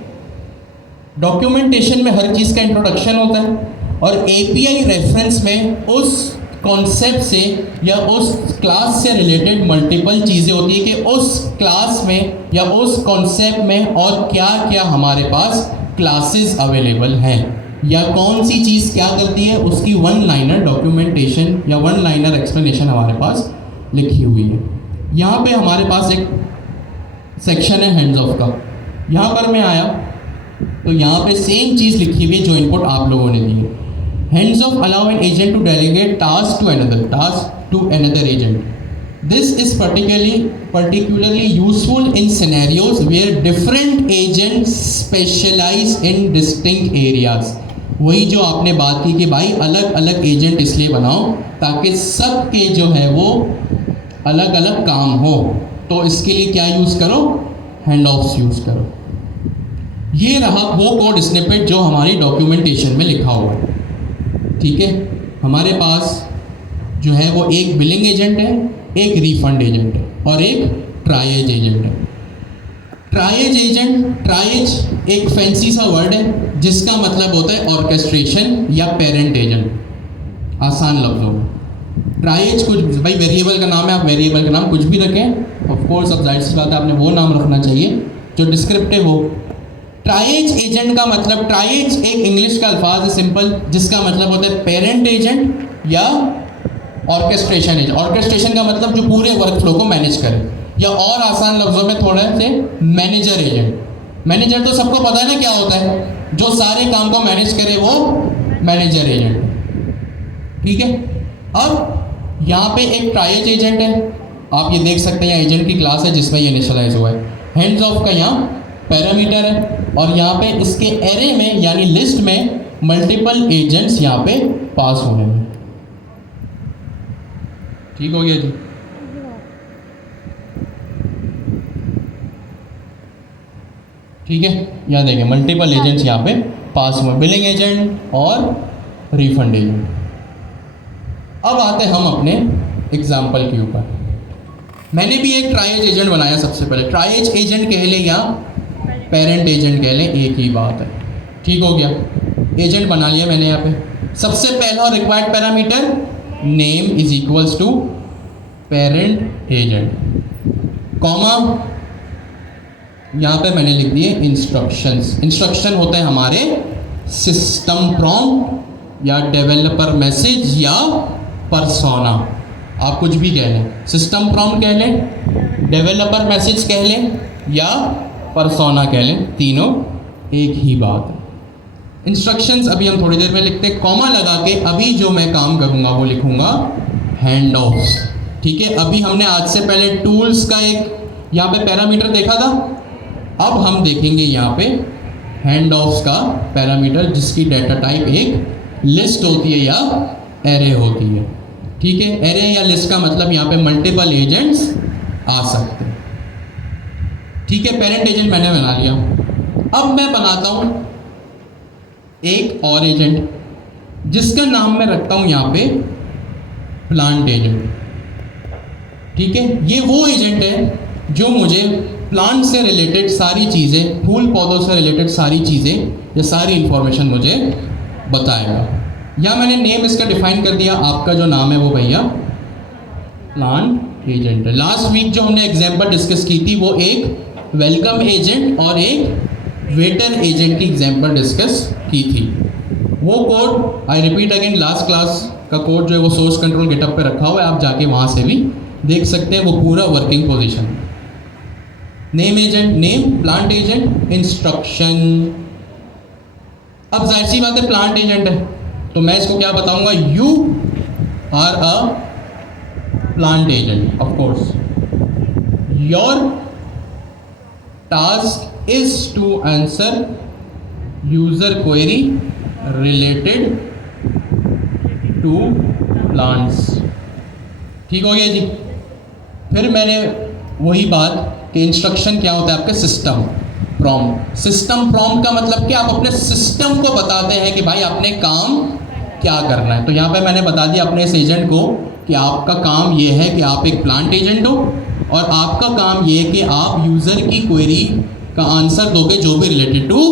डॉक्यूमेंटेशन में हर चीज़ का इंट्रोडक्शन होता है और एपीआई रेफरेंस में उस कॉन्सेप्ट से या उस क्लास से रिलेटेड मल्टीपल चीज़ें होती है कि उस क्लास में या उस कॉन्सेप्ट में और क्या क्या हमारे पास क्लासेस अवेलेबल हैं, या कौन सी चीज़ क्या करती है, उसकी वन लाइनर डॉक्यूमेंटेशन या वन लाइनर एक्सप्लेनेशन हमारे पास लिखी हुई है। यहाँ पे हमारे पास एक सेक्शन है हैंड्स ऑफ का। यहाँ पर मैं आया तो यहाँ पे सेम चीज़ लिखी हुई है जो इनपुट आप लोगों ने दी है। Hands off allow an agent to delegate task to another agent. This is particularly useful in scenarios where different agents specialize in distinct areas। वही जो आपने बात की कि भाई अलग अलग एजेंट इसलिए बनाओ ताकि सबके जो है वो अलग अलग काम हो। तो इसके लिए क्या यूज़ करो? हैंड ऑफ्स यूज़ करो। ये रहा वो कोड स्निपेट जो हमारी डॉक्यूमेंटेशन में लिखा हुआ है। ठीक है, हमारे पास जो है वो एक बिलिंग एजेंट है, एक रिफंड एजेंट है और एक ट्राइएज एजेंट है। ट्राइएज एजेंट, ट्राइएज एक फैंसी सा वर्ड है जिसका मतलब होता है ऑर्केस्ट्रेशन या पेरेंट एजेंट, आसान लफ्ज़ों में। ट्राइएज कुछ भाई वेरिएबल का नाम है, आप वेरिएबल का नाम कुछ भी रखें, ऑफ कोर्स अब जाहिर सी बात है आपने वो नाम रखना चाहिए जो डिस्क्रिप्टिव हो। ट्राइएज एजेंट का मतलब, ट्राइएज एक इंग्लिश का अल्फाज है सिंपल, जिसका मतलब होता है पेरेंट एजेंट या ऑर्केस्ट्रेशन एजेंट। ऑर्केस्ट्रेशन का मतलब जो पूरे वर्कफ्लो को मैनेज करे, या और आसान लफ्ज़ों में थोड़ा से मैनेजर एजेंट। मैनेजर तो सबको पता है ना क्या होता है, जो सारे काम को मैनेज करे वो मैनेजर एजेंट। ठीक है। अब यहाँ पे एक ट्राइएज एजेंट है, आप ये देख सकते हैं एजेंट की क्लास है जिसमें ये इनिशियलाइज हुआ है। हैंड्स ऑफ का यहाँ पैरामीटर है और यहाँ पे इसके एरे में यानी लिस्ट में मल्टीपल एजेंट्स यहाँ पे पास होने हैं। ठीक हो गया जी। ठीक है, यहाँ देखें मल्टीपल एजेंट्स यहाँ पे पास हुए, बिलिंग एजेंट और रिफंड एजेंट। अब आते हम अपने एग्जाम्पल के ऊपर। मैंने भी एक ट्राइएज एजेंट बनाया। सबसे पहले ट्राइएज एजेंट कह लें या पेरेंट एजेंट कह लें, एक ही बात है। ठीक हो गया, एजेंट बना लिया मैंने यहाँ पे। सबसे पहला required parameter name is equals to parent agent, comma यहाँ पे मैंने लिख दिए इंस्ट्रक्शंस। इंस्ट्रक्शन होते हैं हमारे सिस्टम प्रॉम्प्ट या डेवलपर मैसेज या पर्सोना। आप कुछ भी कह लें, सिस्टम प्रॉम्प्ट कह लें, डेवलपर मैसेज कह लें या पर्सोना कह लें, तीनों एक ही बात है। इंस्ट्रक्शंस अभी हम थोड़ी देर में लिखते हैं, कॉमा लगा के अभी जो मैं काम करूँगा वो लिखूँगा हैंड ऑफ्स। ठीक है, अभी हमने आज से पहले टूल्स का एक यहाँ पे पैरामीटर देखा था, अब हम देखेंगे यहाँ पे हैंड ऑफ्स का पैरामीटर जिसकी डाटा टाइप एक लिस्ट होती है या एरे होती है। ठीक है, एरे या लिस्ट का मतलब यहाँ पे मल्टीपल एजेंट्स आ सकते हैं। ठीक है, पेरेंट एजेंट मैंने बना लिया। अब मैं बनाता हूँ एक और एजेंट जिसका नाम मैं रखता हूँ यहाँ पे प्लांट एजेंट। ठीक है, ये वो एजेंट है जो मुझे प्लांट से रिलेटेड सारी चीज़ें, फूल पौधों से रिलेटेड सारी चीज़ें या सारी इंफॉर्मेशन मुझे बताएगा। या मैंने नेम इसका डिफाइन कर दिया, आपका जो नाम है वो भैया प्लांट एजेंट है। लास्ट वीक जो हमने एग्जांपल डिस्कस की थी वो एक वेलकम एजेंट और एक वेटर एजेंट की एग्जांपल डिस्कस की थी। वो code I repeat again, last class का कोड जो है वो सोर्स कंट्रोल गिटहब पे रखा हुआ है, आप जाके वहाँ से भी देख सकते हैं, वो पूरा working position. Name agent, name, plant agent, instruction. अब जाहिर सी बात है प्लांट एजेंट है तो मैं इसको क्या बताऊंगा, you are a plant agent. Of course your task is to answer user query related to plants. ठीक हो गया जी। फिर मैंने वही बात कि इंस्ट्रक्शन क्या होता है आपके सिस्टम प्रॉम्प्ट। सिस्टम प्रॉम्प्ट का मतलब कि आप अपने सिस्टम को बताते हैं कि भाई आपने काम क्या करना है। तो यहाँ पे मैंने बता दिया अपने इस एजेंट को कि आपका काम ये है कि आप एक प्लांट एजेंट हो और आपका काम ये है कि आप यूज़र की क्वेरी का आंसर दोगे जो भी रिलेटेड टू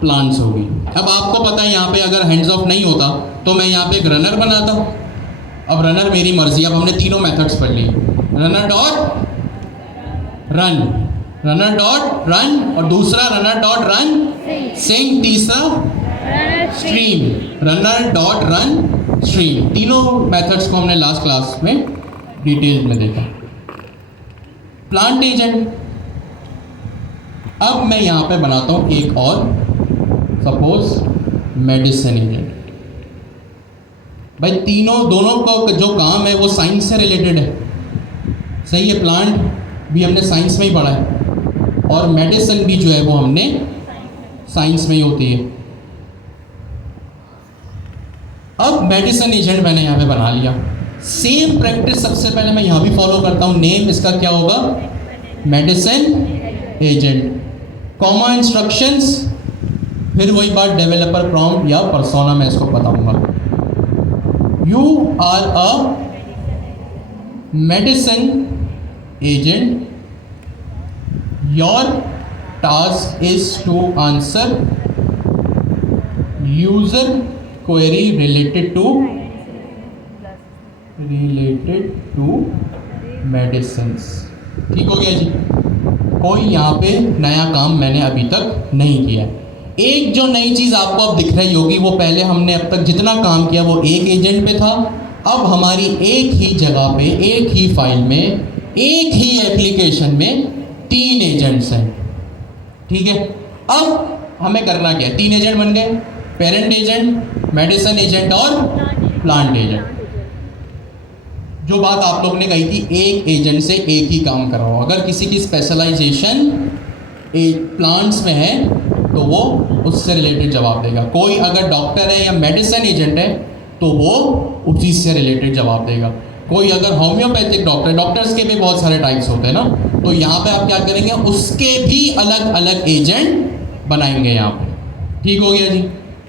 प्लांट्स होगी। अब आपको पता है यहाँ पे अगर हैंड्स ऑफ नहीं होता तो मैं यहाँ पे एक रनर बनाता हूँ। अब रनर मेरी मर्जी, अब हमने तीनों मेथड्स पढ़ ली, runner dot run, runner dot run और दूसरा रनर डॉट रन सिंक, तीसरा stream, runner dot run stream. तीनों मेथड्स को हमने लास्ट क्लास में डिटेल में देखा। प्लांट एजेंट, अब मैं यहाँ पे बनाता हूँ एक और, सपोज मेडिसिन एजेंट। भाई दोनों का जो काम है वो साइंस से रिलेटेड है, सही है। प्लांट भी हमने साइंस में ही पढ़ा है और मेडिसिन भी जो है वो हमने साइंस में ही होती है। अब मेडिसिन एजेंट मैंने यहाँ पे बना लिया। सेम प्रैक्टिस सबसे पहले मैं यहाँ भी फॉलो करता हूँ। नेम इसका क्या होगा, मेडिसिन एजेंट, कॉमा इंस्ट्रक्शंस, फिर वही बात डेवलपर प्रॉम्प्ट या पर्सोना मैं इसको बताऊंगा। You are a medicine agent, your task is to answer user query related to medicines। ठीक हो गया जी। कोई यहाँ पे नया काम मैंने अभी तक नहीं किया। एक जो नई चीज़ आपको अब दिख रही होगी वो पहले हमने अब तक जितना काम किया वो एक एजेंट पे था, अब हमारी एक ही जगह पे एक ही फाइल में एक ही एप्लीकेशन में 3 एजेंट्स हैं। ठीक है, अब हमें करना क्या है, 3 एजेंट बन गए, पेरेंट एजेंट, मेडिसिन एजेंट और प्लांट एजेंट। जो बात आप लोग ने कही थी एक एजेंट से एक ही काम कर रहा हो, अगर किसी की स्पेशलाइजेशन प्लांट्स में है तो वो उससे रिलेटेड जवाब देगा। कोई अगर डॉक्टर है या मेडिसिन एजेंट है तो वो उसी से रिलेटेड जवाब देगा। कोई अगर होम्योपैथिक डॉक्टर, डॉक्टर्स के भी बहुत सारे टाइप्स होते हैं ना, तो यहाँ पे आप क्या करेंगे, उसके भी अलग अलग एजेंट बनाएंगे यहाँ पे। ठीक हो गया जी।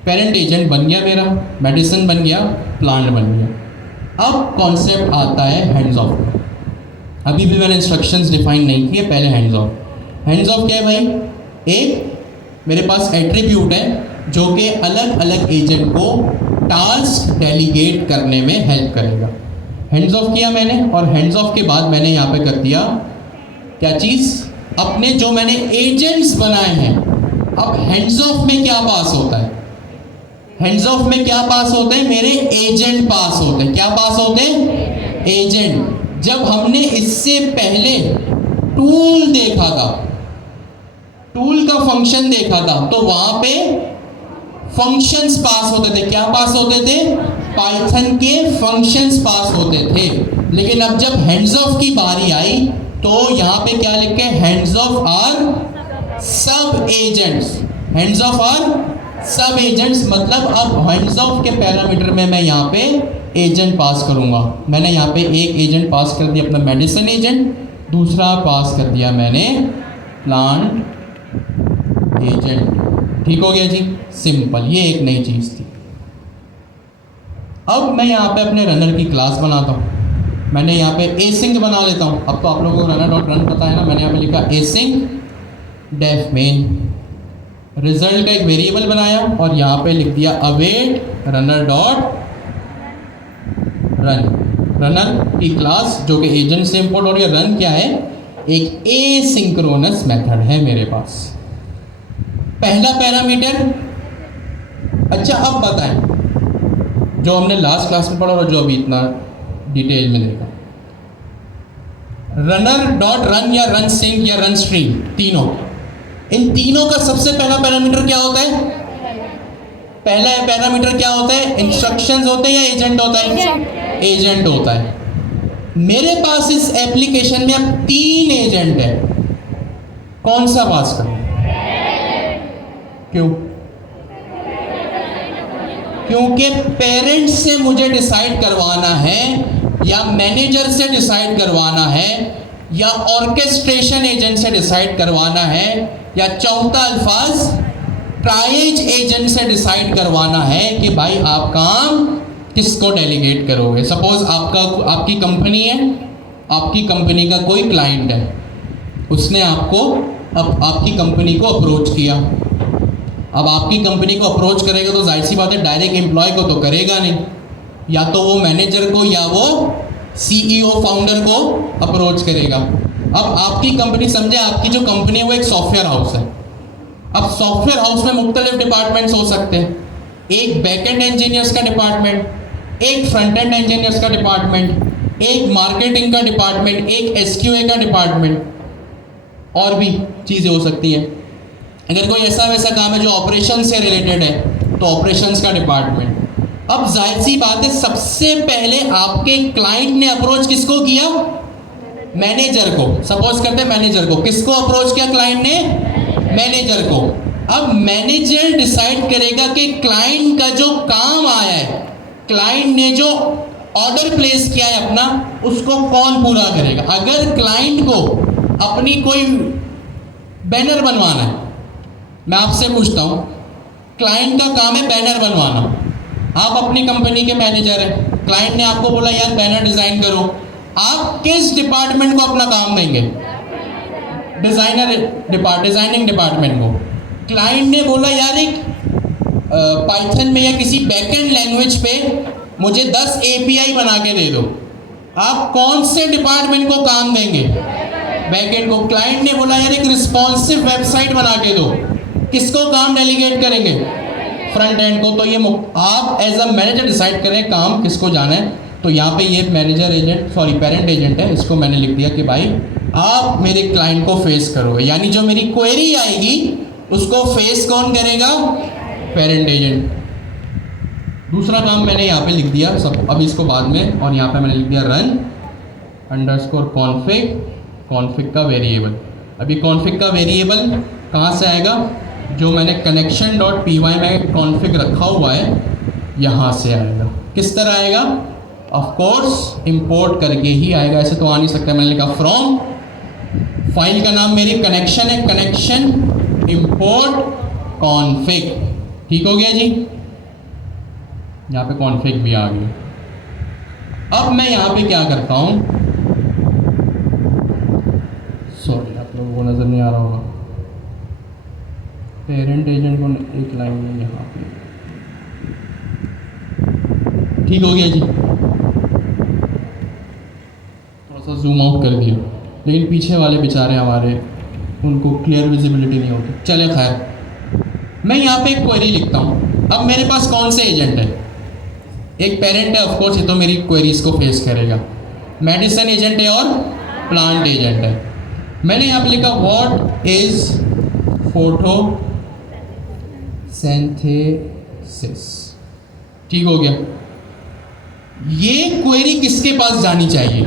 पेरेंट एजेंट बन गया मेरा, मेडिसिन बन गया, प्लांट बन गया। अब कॉन्सेप्ट आता है हैंड्स ऑफ। अभी भी मैंने इंस्ट्रक्शंस डिफाइन नहीं किए, पहले हैंड्स ऑफ। हैंड्स ऑफ क्या है भाई, एक मेरे पास एट्रीब्यूट है जो कि अलग अलग एजेंट को टास्क डेलीगेट करने में हेल्प करेगा। हैंड्स ऑफ किया मैंने और हैंड्स ऑफ के बाद मैंने यहाँ पे कर दिया क्या चीज़, अपने जो मैंने एजेंट्स बनाए हैं। अब हैंड्स ऑफ में क्या पास होता है, हैंड्स ऑफ में क्या पास होते हैं, मेरे एजेंट पास होते हैं। क्या पास होते हैं, एजेंट। जब हमने इससे पहले टूल देखा था, टूल का फंक्शन देखा था, तो वहां पे फंक्शंस पास होते थे। क्या पास होते थे? पाइथन के फंक्शंस पास होते थे। लेकिन अब जब हैंड्स ऑफ की बारी आई तो यहाँ पे क्या लिखे? हैंड्स ऑफ आर सब एजेंट्स। हैंड्स ऑफ आर सब एजेंट्स मतलब अब हैंड्स ऑफ के पैरामीटर में मैं यहाँ पे एजेंट पास करूँगा। मैंने यहाँ पे एक एजेंट पास कर दिया अपना मेडिसिन एजेंट, दूसरा पास कर दिया मैंने प्लांट एजेंट। ठीक हो गया जी, सिंपल। ये एक नई चीज़ थी। अब मैं यहाँ पे अपने रनर की क्लास बनाता हूँ। मैंने यहाँ पे एसिंक बना लेता हूँ। अब तो आप लोगों को रनर डॉट रन पता है ना। मैंने यहाँ पे लिखा एसिंक डेफ मेन, रिजल्ट का एक वेरिएबल बनाया और यहाँ पे लिख दिया await runner dot run. Runner की क्लास जो कि एजेंट से इंपोर्ट हो रही है। रन क्या है? एक एसिंक्रोनस मेथड है मेरे पास। पहला पैरामीटर। अच्छा अब बताएं जो हमने लास्ट क्लास में पढ़ा और जो अभी इतना डिटेल में देखा, रनर डॉट रन या रन सिंक या रन स्ट्रीम, तीनों, इन तीनों का सबसे पहला पैरामीटर क्या होता है? पहला पैरामीटर क्या होता है? इंस्ट्रक्शंस होते हैं या एजेंट होता है? एजेंट होता है। मेरे पास इस एप्लीकेशन में अब 3 एजेंट है। कौन सा पास करूं? क्यों? क्योंकि पेरेंट्स से मुझे डिसाइड करवाना है या मैनेजर से डिसाइड करवाना है या ऑर्केस्ट्रेशन एजेंट से डिसाइड करवाना है या चौथा अल्फाज ट्राइज एजेंट से डिसाइड करवाना है कि भाई आप काम किसको डेलीगेट करोगे। सपोज आपकी कंपनी है, आपकी कंपनी का कोई क्लाइंट है, उसने आपकी कंपनी को अप्रोच किया। अब आपकी कंपनी को अप्रोच करेगा तो जाहिर सी बात है डायरेक्ट एम्प्लॉय को तो करेगा नहीं, या तो वो मैनेजर को या वो सीईओ फाउंडर को अप्रोच करेगा। अब आपकी कंपनी, समझे आपकी जो कंपनी है वो एक सॉफ्टवेयर हाउस है। अब सॉफ्टवेयर हाउस में मुख्तलिफ डिपार्टमेंट्स हो सकते हैं। एक बैकएंड इंजीनियर्स का डिपार्टमेंट, एक फ्रंट एंड इंजीनियर्स का डिपार्टमेंट, एक मार्केटिंग का डिपार्टमेंट, एक एसक्यूए का डिपार्टमेंट, और भी चीज़ें हो सकती हैं। अगर कोई ऐसा वैसा काम है जो ऑपरेशन से रिलेटेड है तो ऑपरेशंस का डिपार्टमेंट। अब जाहिर सी बात है सबसे पहले आपके क्लाइंट ने अप्रोच किसको किया? मैनेजर को। सपोज करते हैं मैनेजर को। किसको अप्रोच किया क्लाइंट ने? मैनेजर को। अब मैनेजर डिसाइड करेगा कि क्लाइंट का जो काम आया है, क्लाइंट ने जो ऑर्डर प्लेस किया है अपना, उसको कौन पूरा करेगा। अगर क्लाइंट को अपनी कोई बैनर बनवाना है, मैं आपसे पूछता हूँ, क्लाइंट का काम है बैनर बनवाना, आप अपनी कंपनी के मैनेजर हैं, क्लाइंट ने आपको बोला यार बैनर डिज़ाइन करो, आप किस डिपार्टमेंट को अपना काम देंगे? डिज़ाइनिंग डिपार्टमेंट को। क्लाइंट ने बोला यार एक पाइथन में या किसी बैकएंड लैंग्वेज पे मुझे 10 एपीआई बना के दे दो, आप कौन से डिपार्टमेंट को काम देंगे? बैकएंड को। क्लाइंट ने बोला यार एक रिस्पॉन्सिव वेबसाइट बना के दो, किसको काम डेलीगेट करेंगे? फ्रंट एंड को। तो ये आप एज अ मैनेजर डिसाइड करें काम किसको जाना है। तो यहाँ पे ये पेरेंट एजेंट है, इसको मैंने लिख दिया कि भाई आप मेरे क्लाइंट को फेस करोगे, यानी जो मेरी क्वेरी आएगी उसको फेस कौन करेगा? Parent agent. दूसरा काम मैंने यहाँ पे लिख दिया सब, अब इसको बाद में, और यहाँ पे मैंने लिख दिया रन अंडरस्कोर कॉन्फिग का वेरिएबल। अभी कॉन्फिग का वेरिएबल कहाँ से आएगा? जो मैंने कनेक्शन डॉट पी वाई में कॉन्फिग रखा हुआ है यहाँ से आएगा। किस तरह आएगा? ऑफ कोर्स इंपोर्ट करके ही आएगा, ऐसे तो आ नहीं सकता। मैंने लिखा फ्रॉम, फाइल का नाम मेरी कनेक्शन है, कनेक्शन इंपोर्ट कॉन्फिग। ठीक हो गया जी, यहाँ पे कॉन्फिग भी आ गया। अब मैं यहाँ पे क्या करता हूँ, सॉरी आप लोगों को नज़र नहीं आ रहा होगा, पेरेंट एजेंट को एक लाइन में यहाँ पे, ठीक हो गया जी। थोड़ा सा जूम आउट कर दिया, लेकिन पीछे वाले बेचारे हमारे, उनको क्लियर विजिबिलिटी नहीं होती। चले खैर, मैं यहाँ पे एक क्वेरी लिखता हूँ। अब मेरे पास कौन से एजेंट है? एक पेरेंट है, ऑफ कोर्स ये तो मेरी क्वेरीज को फेस करेगा। मेडिसिन एजेंट है और प्लांट एजेंट है। मैंने यहाँ पे लिखा व्हाट इज फोटोसिंथेसिस। ठीक हो गया। ये क्वेरी किसके पास जानी चाहिए?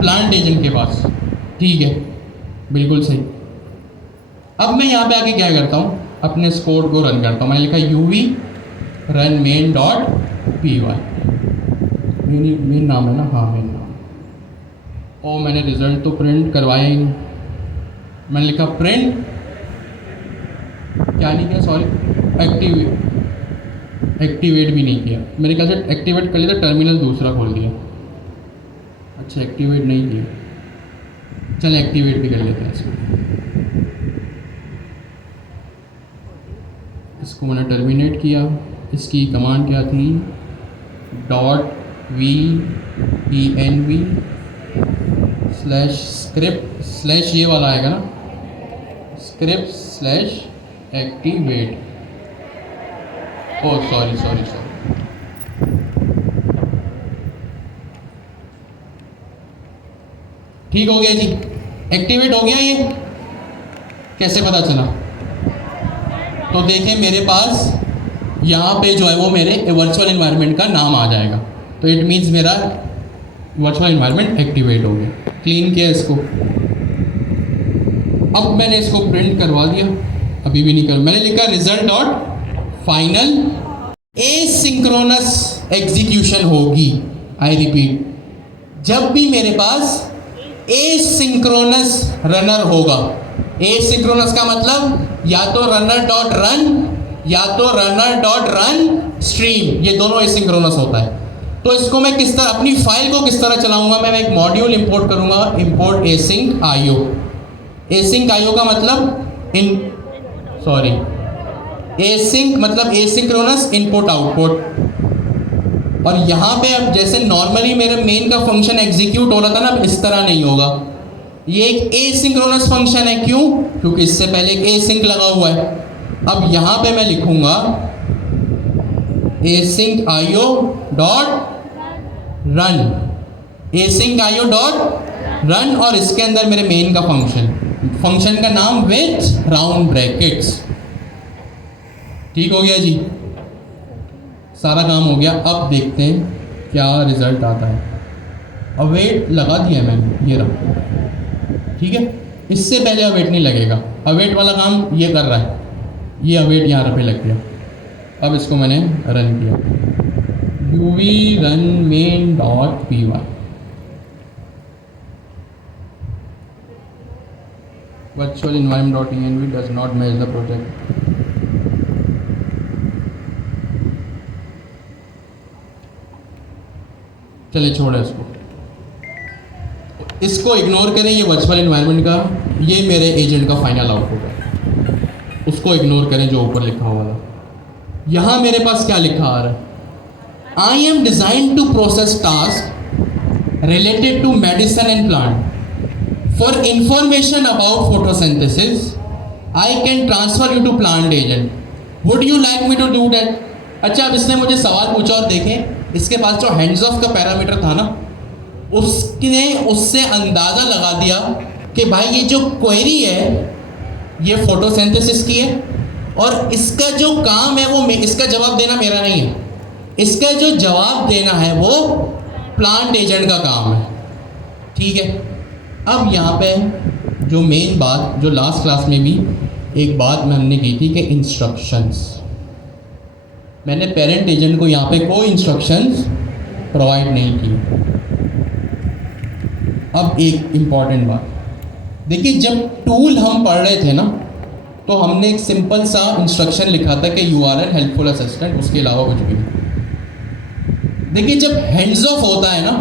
प्लांट एजेंट के पास। ठीक है, बिल्कुल सही। अब मैं यहाँ पे आके क्या करता हूँ, अपने इस कोड को रन करता हूँ। मैंने लिखा uv run main dot py। Main नाम है ना, हाँ मेन नाम। और मैंने रिजल्ट तो प्रिंट करवाया ही नहीं। मैंने लिखा प्रिंट, क्या नहीं किया, सॉरी, एक्टिवेट भी नहीं किया। मेरे ख्याल से एक्टिवेट कर लिया था, टर्मिनल दूसरा खोल दिया। अच्छा, एक्टिवेट नहीं किया, चल एक्टिवेट भी कर लेते हैं इसको। इसको मैंने टर्मिनेट किया। इसकी कमांड क्या थी, .venv /script / ये वाला आएगा ना, script/activate। Oh sorry. ठीक हो गया जी, एक्टिवेट हो गया। ये कैसे पता चला? तो देखें मेरे पास यहाँ पे जो है वो मेरे वर्चुअल एनवायरनमेंट का नाम आ जाएगा। तो इट मीन्स मेरा वर्चुअल एनवायरनमेंट एक्टिवेट हो गया। क्लीन किया इसको। अब मैंने इसको प्रिंट करवा दिया, अभी भी नहीं कर। मैंने लिखा result dot final asynchronous execution होगी। आई रिपीट, जब भी मेरे पास एसिंक्रोनस रनर होगा। एसिंक्रोनस का मतलब या तो रनर डॉट रन या तो रनर डॉट रन स्ट्रीम, ये दोनों एसिंक्रोनस होता है। तो इसको मैं किस तरह, अपनी फाइल को किस तरह चलाऊंगा? मैं एक मॉड्यूल इंपोर्ट करूंगा, import async IO. Async IO का मतलब एसिंक मतलब एसिंक्रोनस इनपुट आउटपुट। और यहाँ पे अब जैसे नॉर्मली मेरे मेन का फंक्शन एग्जीक्यूट हो रहा था ना, अब इस तरह नहीं होगा। ये एक एसिंक्रोनस फंक्शन है। क्यों? क्योंकि इससे पहले एक एसिंक लगा हुआ है। अब यहाँ पे मैं लिखूंगा async IO dot run, async IO dot run, और इसके अंदर मेरे मेन का फंक्शन का नाम विथ राउंड ब्रैकेट्स। ठीक हो गया जी, सारा काम हो गया। अब देखते हैं क्या रिजल्ट आता है। अवेट लगा दिया मैंने, ये रहा। ठीक है, इससे पहले अवेट नहीं लगेगा। अवेट वाला काम ये कर रहा है, ये अवेट यहाँ पे लग गया। अब इसको मैंने रन किया, uv run main dot py। virtual environment dot env does not match the project। चलिए छोड़े इसको इग्नोर करें। ये वर्चुअल एनवायरनमेंट का, ये मेरे एजेंट का फाइनल आउटपुट है, उसको इग्नोर करें जो ऊपर लिखा हुआ था। यहाँ मेरे पास क्या लिखा आ रहा है, I am design to process task related to medicine and plant for information about photosynthesis I can transfer you to plant agent, would you like me to do that. अच्छा, अब इसने मुझे सवाल पूछा और देखें इसके पास जो हैंड्स ऑफ का पैरामीटर था ना, उसने उससे अंदाज़ा लगा दिया कि भाई ये जो क्वेरी है ये फोटोसिंथेसिस की है, और इसका जो काम है वो इसका जवाब देना मेरा नहीं है, इसका जो जवाब देना है वो प्लांट एजेंट का काम है। ठीक है, अब यहाँ पे जो मेन बात, जो लास्ट क्लास में भी एक बात में हमने की थी कि इंस्ट्रक्शंस, मैंने पेरेंट एजेंट को यहाँ पे कोई इंस्ट्रक्शंस प्रोवाइड नहीं की। अब एक इम्पॉर्टेंट बात देखिए, जब टूल हम पढ़ रहे थे ना, तो हमने एक सिंपल सा इंस्ट्रक्शन लिखा था कि URL हेल्पफुल असिस्टेंट, उसके अलावा कुछ भी नहीं। देखिए, जब हैंड्स ऑफ होता है ना,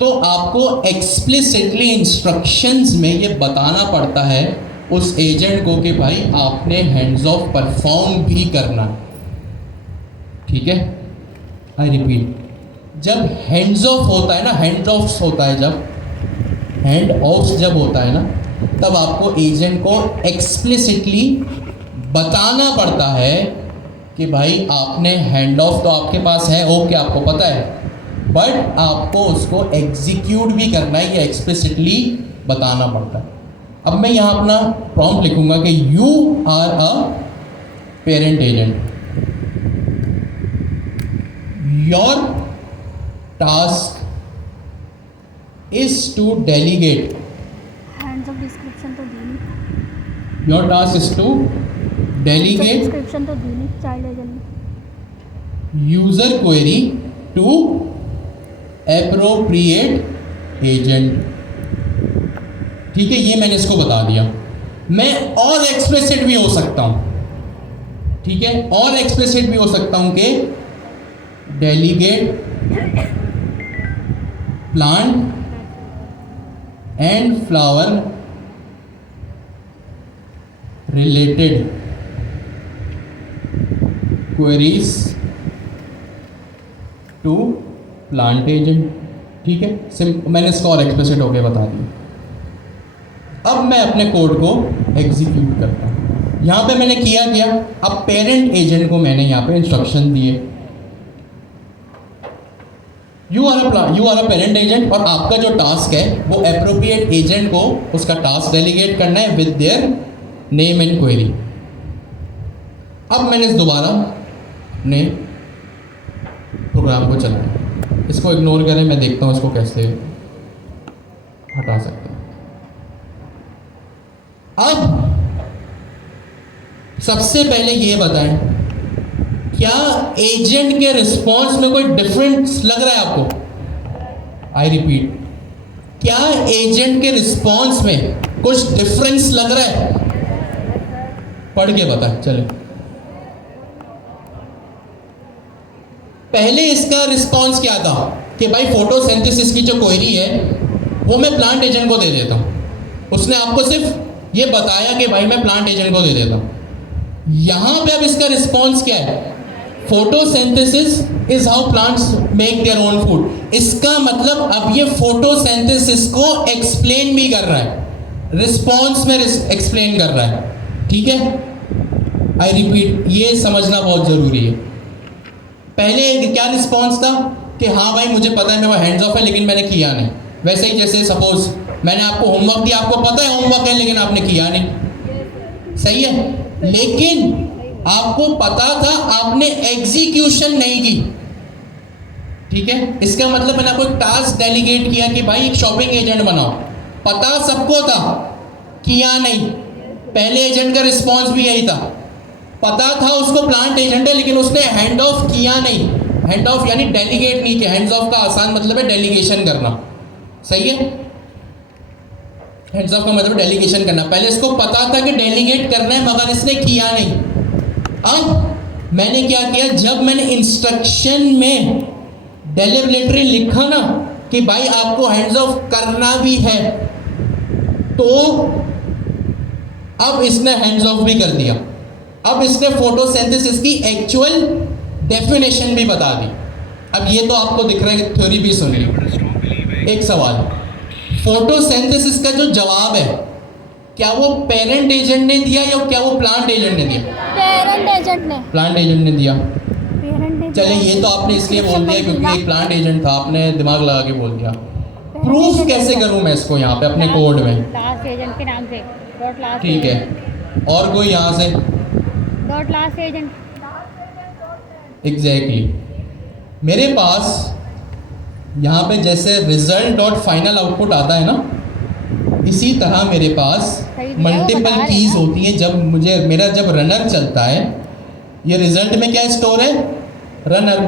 तो आपको एक्सप्लिसिटली इंस्ट्रक्शंस में ये बताना पड़ता है उस एजेंट को कि भाई आपने हैंड्स ऑफ परफॉर्म भी करना है। ठीक है, आई रिपीट, जब हैंड्स ऑफ होता है ना, हैंड ऑफ होता है, जब होता है ना, तब आपको एजेंट को एक्सप्लिसिटली बताना पड़ता है कि भाई आपने हैंड ऑफ तो आपके पास है, ओके, आपको पता है, बट आपको उसको एग्जीक्यूट भी करना है, या एक्सप्लिसिटली बताना पड़ता है। अब मैं यहाँ अपना प्रॉम्प्ट लिखूंगा कि you are a parent agent, your task is to delegate, hands off description तो दी नहीं, your task is to delegate description तो दी नहीं चाइल्ड एजेंट में। User query to appropriate agent. ठीक है, ये मैंने इसको बता दिया। मैं और एक्सप्लिसिट भी हो सकता हूं, ठीक है, और एक्सप्लिसिट भी हो सकता हूं कि delegate plant and flower related queries to plant agent. ठीक है, मैंने इसको और एक्सप्लिसिट होके बता दिया। अब मैं अपने कोड को एग्जीक्यूट करता हूँ। यहाँ पे मैंने किया क्या, अब पेरेंट एजेंट को मैंने यहाँ पे इंस्ट्रक्शन दिए, you are a parent agent, और आपका जो टास्क है वो एप्रोप्रिएट एजेंट को उसका टास्क डेलीगेट करना है with their name and query. अब मैंने दोबारा ने प्रोग्राम को चलाया, इसको इग्नोर करें, मैं देखता हूँ इसको कैसे हटा सकते हैं। अब सबसे पहले ये बताएं, क्या एजेंट के रिस्पॉन्स में कोई डिफरेंस लग रहा है आपको? आई रिपीट, क्या एजेंट के रिस्पॉन्स में कुछ डिफरेंस लग रहा है? पढ़ के बता चले। पहले इसका रिस्पॉन्स क्या था कि भाई फोटोसिंथेसिस की जो क्वेरी है वो मैं प्लांट एजेंट को दे देता हूं। उसने आपको सिर्फ ये बताया कि भाई मैं प्लांट एजेंट को दे देता हूं। यहां पे अब इसका रिस्पॉन्स क्या है? Photosynthesis is how plants make their own food. इसका मतलब अब ये फोटोसिंथेसिस को एक्सप्लेन भी कर रहा है, रिस्पॉन्स में एक्सप्लेन कर रहा है। ठीक है, आई रिपीट, ये समझना बहुत जरूरी है। पहले क्या रिस्पॉन्स था कि हाँ भाई मुझे पता है मेरा हैंड्स ऑफ है लेकिन मैंने किया नहीं। वैसे ही जैसे सपोज मैंने आपको होमवर्क दिया, आपको पता है होमवर्क है लेकिन आपने किया नहीं, सही है, लेकिन आपको पता था, आपने एग्जीक्यूशन नहीं की। ठीक है, इसका मतलब मैंने आपको एक टास्क डेलीगेट किया कि भाई एक शॉपिंग एजेंट बनाओ, पता सबको था, किया नहीं। पहले एजेंट का रिस्पॉन्स भी यही था, पता था उसको प्लांट एजेंट है लेकिन उसने हैंड ऑफ किया नहीं। हैंड ऑफ यानी डेलीगेट नहीं किया। हैंड्स ऑफ का आसान मतलब है डेलीगेशन करना, सही है। हैंड्स ऑफ का मतलब डेलीगेशन करना। पहले इसको पता था कि डेलीगेट करना है मगर इसने किया नहीं। अब मैंने क्या किया, जब मैंने इंस्ट्रक्शन में डेलिबरेटली लिखा ना कि भाई आपको हैंड्स ऑफ करना भी है, तो अब इसने हैंड्स ऑफ भी कर दिया। अब इसने फोटोसिंथेसिस की एक्चुअल डेफिनेशन भी बता दी। अब ये तो आपको दिख रहा है कि थ्योरी भी सुन ली। एक सवाल, फोटोसिंथेसिस का जो जवाब है क्या वो पेरेंट एजेंट ने दिया या क्या वो प्लांट एजेंट ने दिया? पेरेंट एजेंट ने। प्लांट एजेंट ने दिया। Parent agent. चले, ये तो आपने इसलिए बोल दिया क्योंकि एक प्लांट एजेंट था, आपने दिमाग लगा के बोल दिया। प्रूफ कैसे करूं मैं इसको यहाँ पे अपने कोड में? लास्ट एजेंट के नाम से डॉट लास्ट। ठीक है, और कोई यहाँ से डॉट लास्ट एजेंट। एग्जैक्टली मेरे पास यहाँ पे जैसे रिजल्ट डॉट फाइनल आउटपुट आता है ना, इसी तरह मेरे पास मल्टीपल कीज होती हैं। जब मेरा जब रनर चलता है, ये रिजल्ट में क्या स्टोर है? रनर।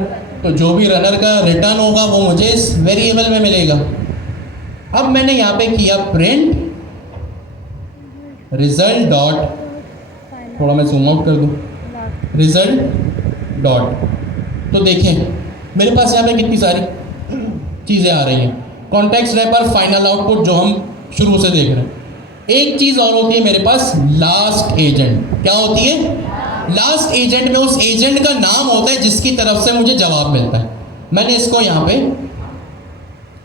तो जो भी रनर का रिटर्न होगा वो मुझे इस वेरिएबल में मिलेगा। अब मैंने यहाँ पे किया प्रिंट रिजल्ट डॉट, थोड़ा मैं जूम आउट कर दूँ, रिजल्ट डॉट, तो देखें मेरे पास यहाँ पे कितनी सारी चीज़ें आ रही हैं। कॉन्टेक्स्ट रैपर, फाइनल आउटपुट जो हम शुरू से देख रहे हैं। एक चीज़ और होती है मेरे पास, लास्ट एजेंट। क्या होती है? लास्ट एजेंट में उस एजेंट का नाम होता है जिसकी तरफ से मुझे जवाब मिलता है। मैंने इसको यहाँ पे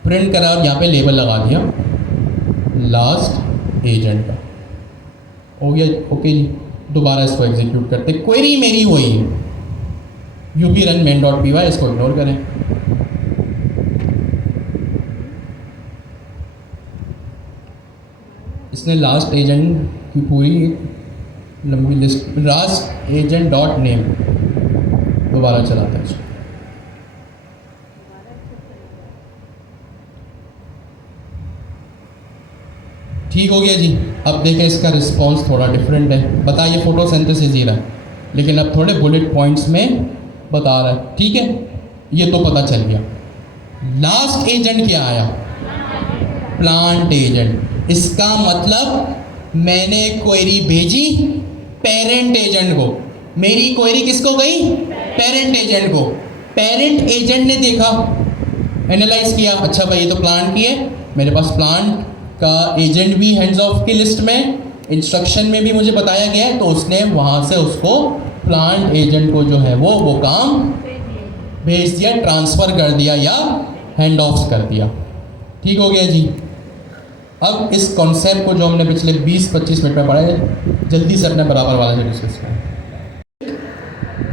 प्रिंट करा और यहाँ पे लेबल लगा दिया लास्ट एजेंट का। हो गया, ओके जी। दोबारा इसको एग्जीक्यूट करते, क्वेरी मेरी वही है UV run main dot P Y, इसको इग्नोर करें। इसने लास्ट एजेंट की पूरी लंबी list, last agent dot name दोबारा चलाता है। ठीक हो गया जी। अब देखें इसका रिस्पॉन्स थोड़ा डिफरेंट है। बताइए फोटोसिंथेसिस ही रहा है, लेकिन अब थोड़े बुलेट पॉइंट्स में बता रहा है। ठीक है, ये तो पता चल गया। लास्ट एजेंट क्या आया? Plant agent. इसका मतलब मैंने क्वेरी भेजी पेरेंट एजेंट को। मेरी क्वेरी किसको गई? पेरेंट एजेंट को। पेरेंट एजेंट ने देखा, एनालाइज किया, अच्छा भाई ये तो प्लांट की है, मेरे पास प्लांट का एजेंट भी हैंड्स ऑफ की लिस्ट में, इंस्ट्रक्शन में भी मुझे बताया गया है, तो उसने वहाँ से उसको प्लांट एजेंट को जो है वो काम भेज दिया, ट्रांसफ़र कर दिया या हैंड ऑफ कर दिया। ठीक हो गया जी। अब इस कॉन्सेप्ट को जो हमने पिछले 20-25 मिनट में पढ़ा है, जल्दी से अपने बराबर वाला से डिस्कस करें।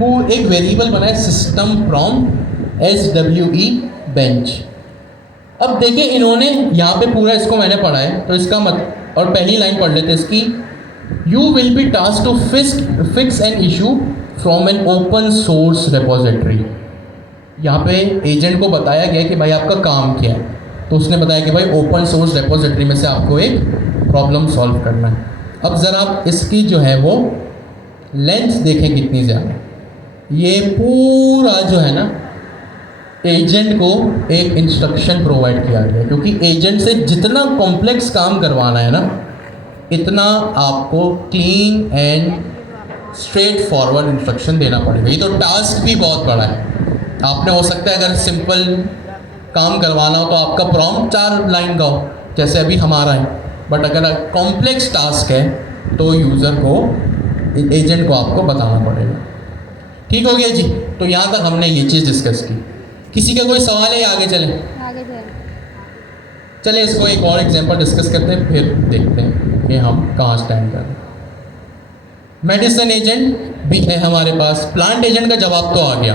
वो एक वेरिएबल बना है सिस्टम फ्रॉम SWE बेंच। अब देखिए इन्होंने यहाँ पे पूरा इसको मैंने पढ़ा है, तो इसका मत और पहली लाइन पढ़ लेते इसकी। You will be task to fix an issue from an open source repository. यहाँ पे एजेंट को बताया गया कि भाई आपका काम क्या है, तो उसने बताया कि भाई ओपन सोर्स रेपोजिटरी में से आपको एक प्रॉब्लम सॉल्व करना है। अब ज़रा आप इसकी जो है वो लेंथ देखें कितनी ज़्यादा। ये पूरा जो है ना एजेंट को एक इंस्ट्रक्शन प्रोवाइड किया गया, क्योंकि एजेंट से जितना कॉम्प्लेक्स काम करवाना है ना, इतना आपको clean and straight forward instruction देना पड़ेगा। ये तो टास्क भी बहुत बड़ा है। आपने हो सकता है अगर सिंपल काम करवाना हो तो आपका प्रॉम्प्ट 4 लाइन का हो, जैसे अभी हमारा है, बट अगर कॉम्प्लेक्स टास्क है तो यूज़र को, एजेंट को आपको बताना पड़ेगा। ठीक हो गया जी। तो यहाँ तक हमने ये चीज़ डिस्कस की। किसी का कोई सवाल है या आगे चलें? आगे चले इसको एक और एग्जांपल डिस्कस करते हैं, फिर देखते हैं कि हम कहाँ स्टैंड कर रहे हैं। मेडिसिन एजेंट भी है हमारे पास, प्लांट एजेंट का जवाब तो आ गया।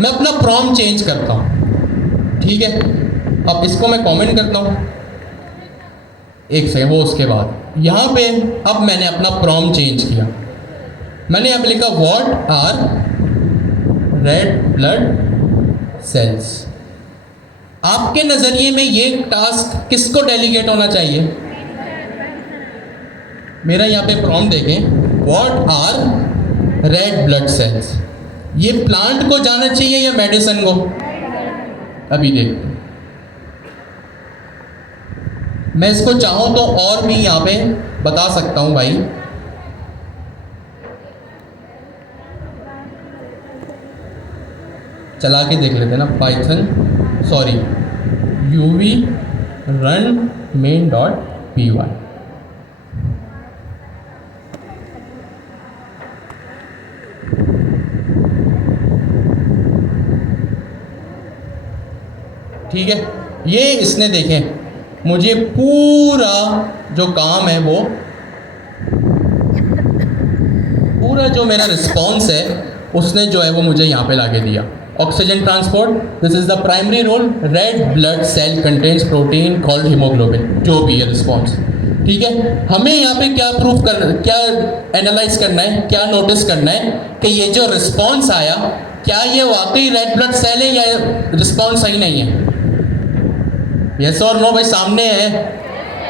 मैं अपना प्रॉम्प्ट चेंज करता हूँ, ठीक है। अब इसको मैं कमेंट करता हूँ, एक सेकंड, वो उसके बाद यहाँ पे अब मैंने अपना प्रॉम्प्ट चेंज किया। मैंने यहाँ पे लिखा what are red blood cells. आपके नज़रिए में ये टास्क किसको डेलीगेट होना चाहिए? मेरा यहाँ पे प्रॉम्प्ट देखें, what are red blood cells. ये प्लांट को जाना चाहिए या मेडिसिन को? अभी देखते हैं। मैं इसको चाहूँ तो और भी यहाँ पे बता सकता हूँ भाई। चला के देख लेते हैं ना, पाइथन UV run main.py। ठीक है, ये इसने देखें मुझे पूरा जो काम है वो पूरा जो मेरा रिस्पॉन्स है उसने जो है वो मुझे यहाँ पे लाके दिया। Oxygen transport, this is the primary role, red blood cell contains protein called haemoglobin, जो भी है रिस्पॉन्स। ठीक है, हमें यहाँ पे क्या प्रूफ करना, क्या एनालाइज करना है, क्या नोटिस करना है कि ये जो रिस्पॉन्स आया क्या ये वाकई रेड ब्लड सेल है या रिस्पॉन्स सही नहीं है? यस और नो भाई सामने है।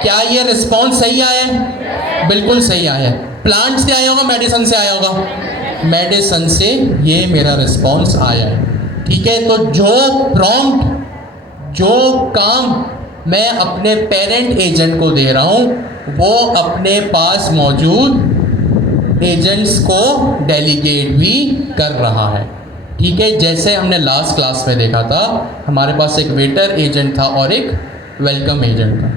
क्या ये रिस्पॉन्स सही आया है? बिल्कुल सही आया है। प्लांट से आया होगा, मेडिसिन से आया होगा? मेडिसिन से ये मेरा रिस्पॉन्स आया है। ठीक है, तो जो प्रॉम्प्ट, जो काम मैं अपने पेरेंट एजेंट को दे रहा हूँ वो अपने पास मौजूद एजेंट्स को डेलीगेट भी कर रहा है। ठीक है, जैसे हमने लास्ट क्लास में देखा था, हमारे पास एक वेटर एजेंट था और एक वेलकम एजेंट था।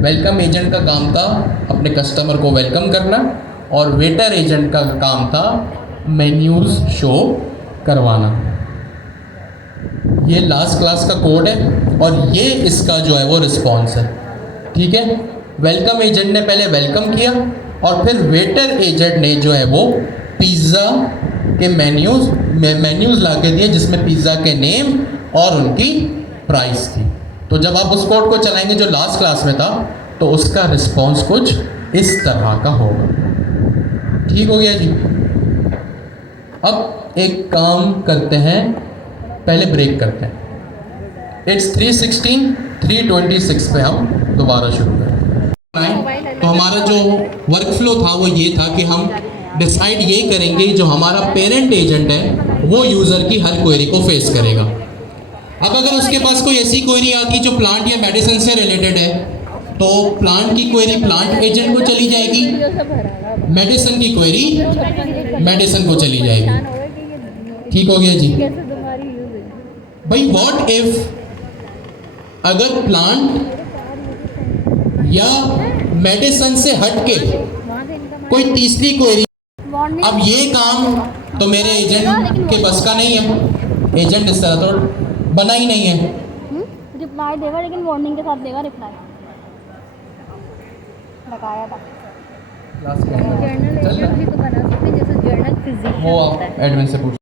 वेलकम एजेंट का काम था अपने कस्टमर को वेलकम करना और वेटर एजेंट का काम था मेन्यूज़ शो करवाना। ये लास्ट क्लास का कोड है और ये इसका जो है वो रिस्पॉन्स है। ठीक है, वेलकम एजेंट ने पहले वेलकम किया और फिर वेटर एजेंट ने जो है वो पिज़्ज़ा के मेन्यूज़ ला के दिए जिसमें पिज़्ज़ा के नेम और उनकी प्राइस थी। तो जब आप उस कोड को चलाएंगे जो लास्ट क्लास में था तो उसका रिस्पॉन्स कुछ इस तरह का होगा। ठीक हो गया जी। अब एक काम करते हैं, पहले ब्रेक करते हैं। इट्स 3:16, 3:26 पे हम दोबारा शुरू करें। तो हमारा जो वर्क फ्लो था वो ये था कि हम डिसाइड ये करेंगे जो हमारा पेरेंट एजेंट है वो यूज़र की हर क्वेरी को फेस करेगा। अब अगर उसके पास कोई ऐसी क्वेरी आती जो प्लांट या मेडिसिन से रिलेटेड है तो प्लांट की क्वेरी प्लांट एजेंट को चली जाएगी, मेडिसिन की क्वेरी मेडिसिन को चली जाएगी। ठीक हो गया जी। भाई व्हाट इफ अगर प्लांट या मेडिसिन से हटके कोई तीसरी क्वेरी, अब ये काम तो मेरे एजेंट के बस का नहीं है। एजेंट इस तरह तो बना ही नहीं है। रिप्लाई देगा लेकिन वार्निंग के साथ देगा रिप्लाई। लगाया था जर्नल भी तो बना सकते जैसे जर्नल फिजिक्स वो आप एडमिन से पूछ।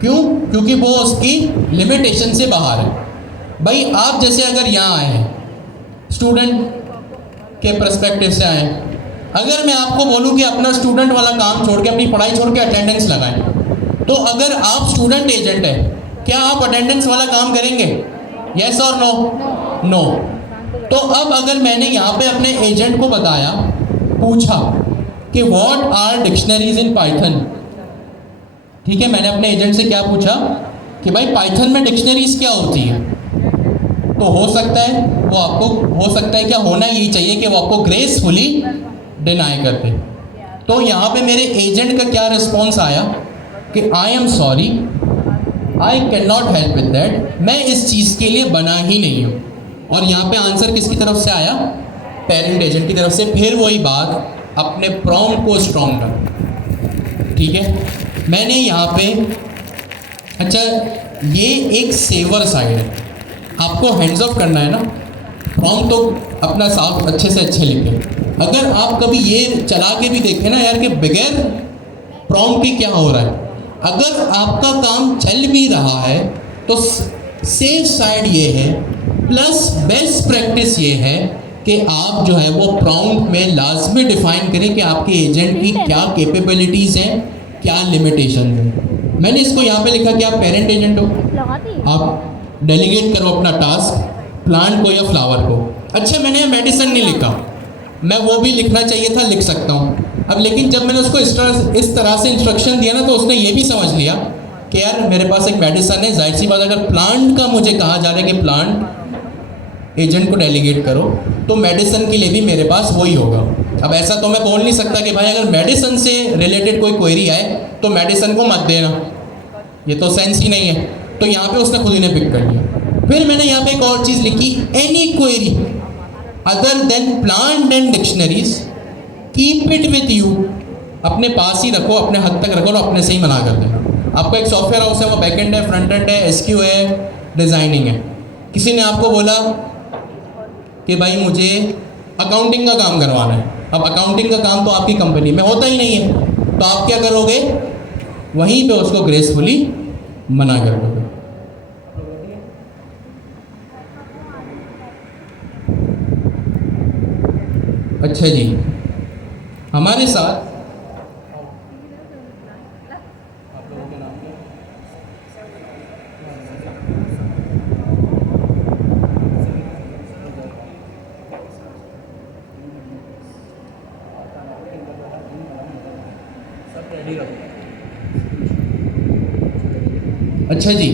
क्यों? क्योंकि वो उसकी लिमिटेशन से बाहर है। भाई आप जैसे अगर यहाँ आए हैं स्टूडेंट के पर्सपेक्टिव से आए, अगर मैं आपको बोलूँ कि अपना स्टूडेंट वाला काम छोड़ के अपनी पढ़ाई छोड़ के अटेंडेंस लगाएं, तो अगर आप स्टूडेंट एजेंट है क्या आप अटेंडेंस वाला काम करेंगे? यस और नो? नो। तो अब अगर मैंने यहाँ पे अपने एजेंट को बताया, पूछा कि what are dictionaries in Python, ठीक है, मैंने अपने एजेंट से क्या पूछा कि भाई पाइथन में डिक्शनरीज क्या होती है, तो हो सकता है वो आपको, हो सकता है क्या होना यही चाहिए कि वो आपको ग्रेसफुली डिनाई कर दे। तो यहाँ पे मेरे एजेंट का क्या रिस्पॉन्स आया कि I am sorry, I can not help with that, मैं इस चीज़ के लिए बना ही नहीं हूँ। और यहाँ पे आंसर किसकी तरफ से आया? पेरेंट एजेंट की तरफ से। फिर वही बात, अपने प्रॉम्प्ट को स्ट्रॉन्ग कर। ठीक है, मैंने यहाँ पे, अच्छा ये एक सेवर साइड है, आपको हैंड्स ऑफ करना है ना, प्रॉम्प्ट तो अपना साफ अच्छे से अच्छे लिखें। अगर आप कभी ये चला के भी देखें ना यार कि बगैर प्रॉम्प्ट के क्या हो रहा है, अगर आपका काम चल भी रहा है तो सेफ साइड ये है, प्लस बेस्ट प्रैक्टिस ये है कि आप जो है वो प्रॉम्प्ट में लाजमी डिफाइन करें कि आपके एजेंट की क्या कैपेबिलिटीज़ हैं, क्या लिमिटेशन है। मैंने इसको यहाँ पे लिखा कि आप पेरेंट एजेंट हो, आप डेलीगेट करो अपना टास्क प्लांट को या फ्लावर को। अच्छा मैंने मेडिसिन नहीं लिखा, मैं वो भी लिखना चाहिए था, लिख सकता हूँ अब। लेकिन जब मैंने उसको इस तरह से इंस्ट्रक्शन दिया ना तो उसने ये भी समझ लिया कि यार मेरे पास एक मेडिसिन है, जाहिर सी बात अगर प्लांट का मुझे कहा जा रहा है कि प्लांट एजेंट को डेलीगेट करो तो मेडिसिन के लिए भी मेरे पास वही होगा। अब ऐसा तो मैं बोल नहीं सकता कि भाई अगर मेडिसिन से रिलेटेड कोई क्वेरी आए तो मेडिसिन को मत देना, ये तो सेंस ही नहीं है। तो यहाँ पे उसने खुद ही ने पिक कर लिया। फिर मैंने यहाँ पे एक और चीज़ लिखी, any query other than plant and dictionaries keep it with you, अपने पास ही रखो, अपने हद तक रखो और अपने से ही मना कर देना। आपका एक सॉफ्टवेयर हाउस है, वो बैकएंड है, फ्रंट एंड है, एसक्यू है, डिज़ाइनिंग है। किसी ने आपको बोला कि भाई मुझे अकाउंटिंग का काम करवाना है, अब अकाउंटिंग का काम तो आपकी कंपनी में होता ही नहीं है, तो आप क्या करोगे? वहीं पे उसको ग्रेसफुली मना कर दोगे। अच्छा जी, हमारे साथ अच्छा जी,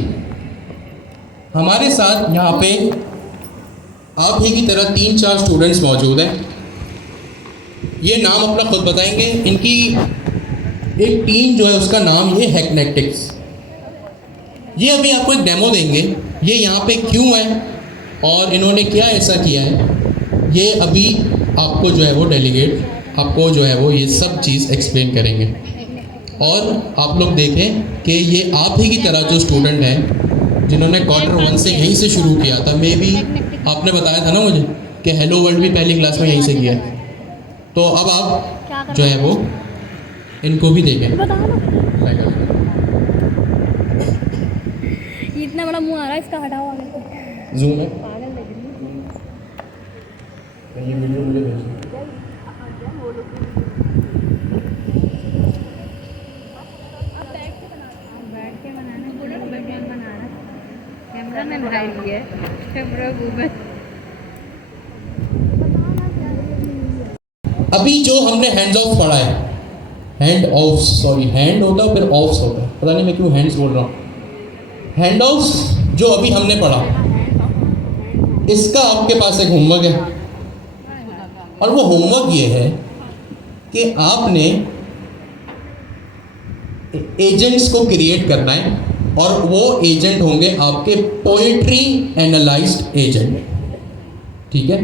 हमारे साथ यहाँ पे आप ही की तरह 3-4 स्टूडेंट्स मौजूद हैं। ये नाम अपना खुद बताएंगे। इनकी एक टीम जो है उसका नाम ये हैकनेटिक्स। ये अभी आपको एक डेमो देंगे, ये यहाँ पे क्यों है और इन्होंने क्या ऐसा किया है, ये अभी आपको जो है वो डेलीगेट आपको जो है वो ये सब चीज़ एक्सप्लेन करेंगे। और आप लोग देखें कि ये आप ही की तरह जो स्टूडेंट हैं जिन्होंने Q1 से यहीं से शुरू किया था, मे भी आपने बताया था ना मुझे कि हेलो वर्ल्ड भी पहली क्लास में यहीं से किया है, तो अब आप जो है वो इनको भी देखें। इतना बड़ा मुंह आ रहा है इसका, हटाओ आगे। जूम है, ये वीडियो मुझे भेजिए। रही है प्रभु में। अभी जो हमने हैंड्स ऑफ पढ़ा है, हैंड ऑफ, सॉरी हैंड होता है फिर ऑफ्स होता है, पता नहीं मैं क्यों हैंड्स बोल रहा हूँ। हैंड ऑफ्स जो अभी हमने पढ़ा, इसका आपके पास एक होमवर्क है, और वो होमवर्क ये है कि आपने एजेंट्स को क्रिएट करना है, और वो एजेंट होंगे आपके पोएट्री एनालाइज्ड एजेंट। ठीक है,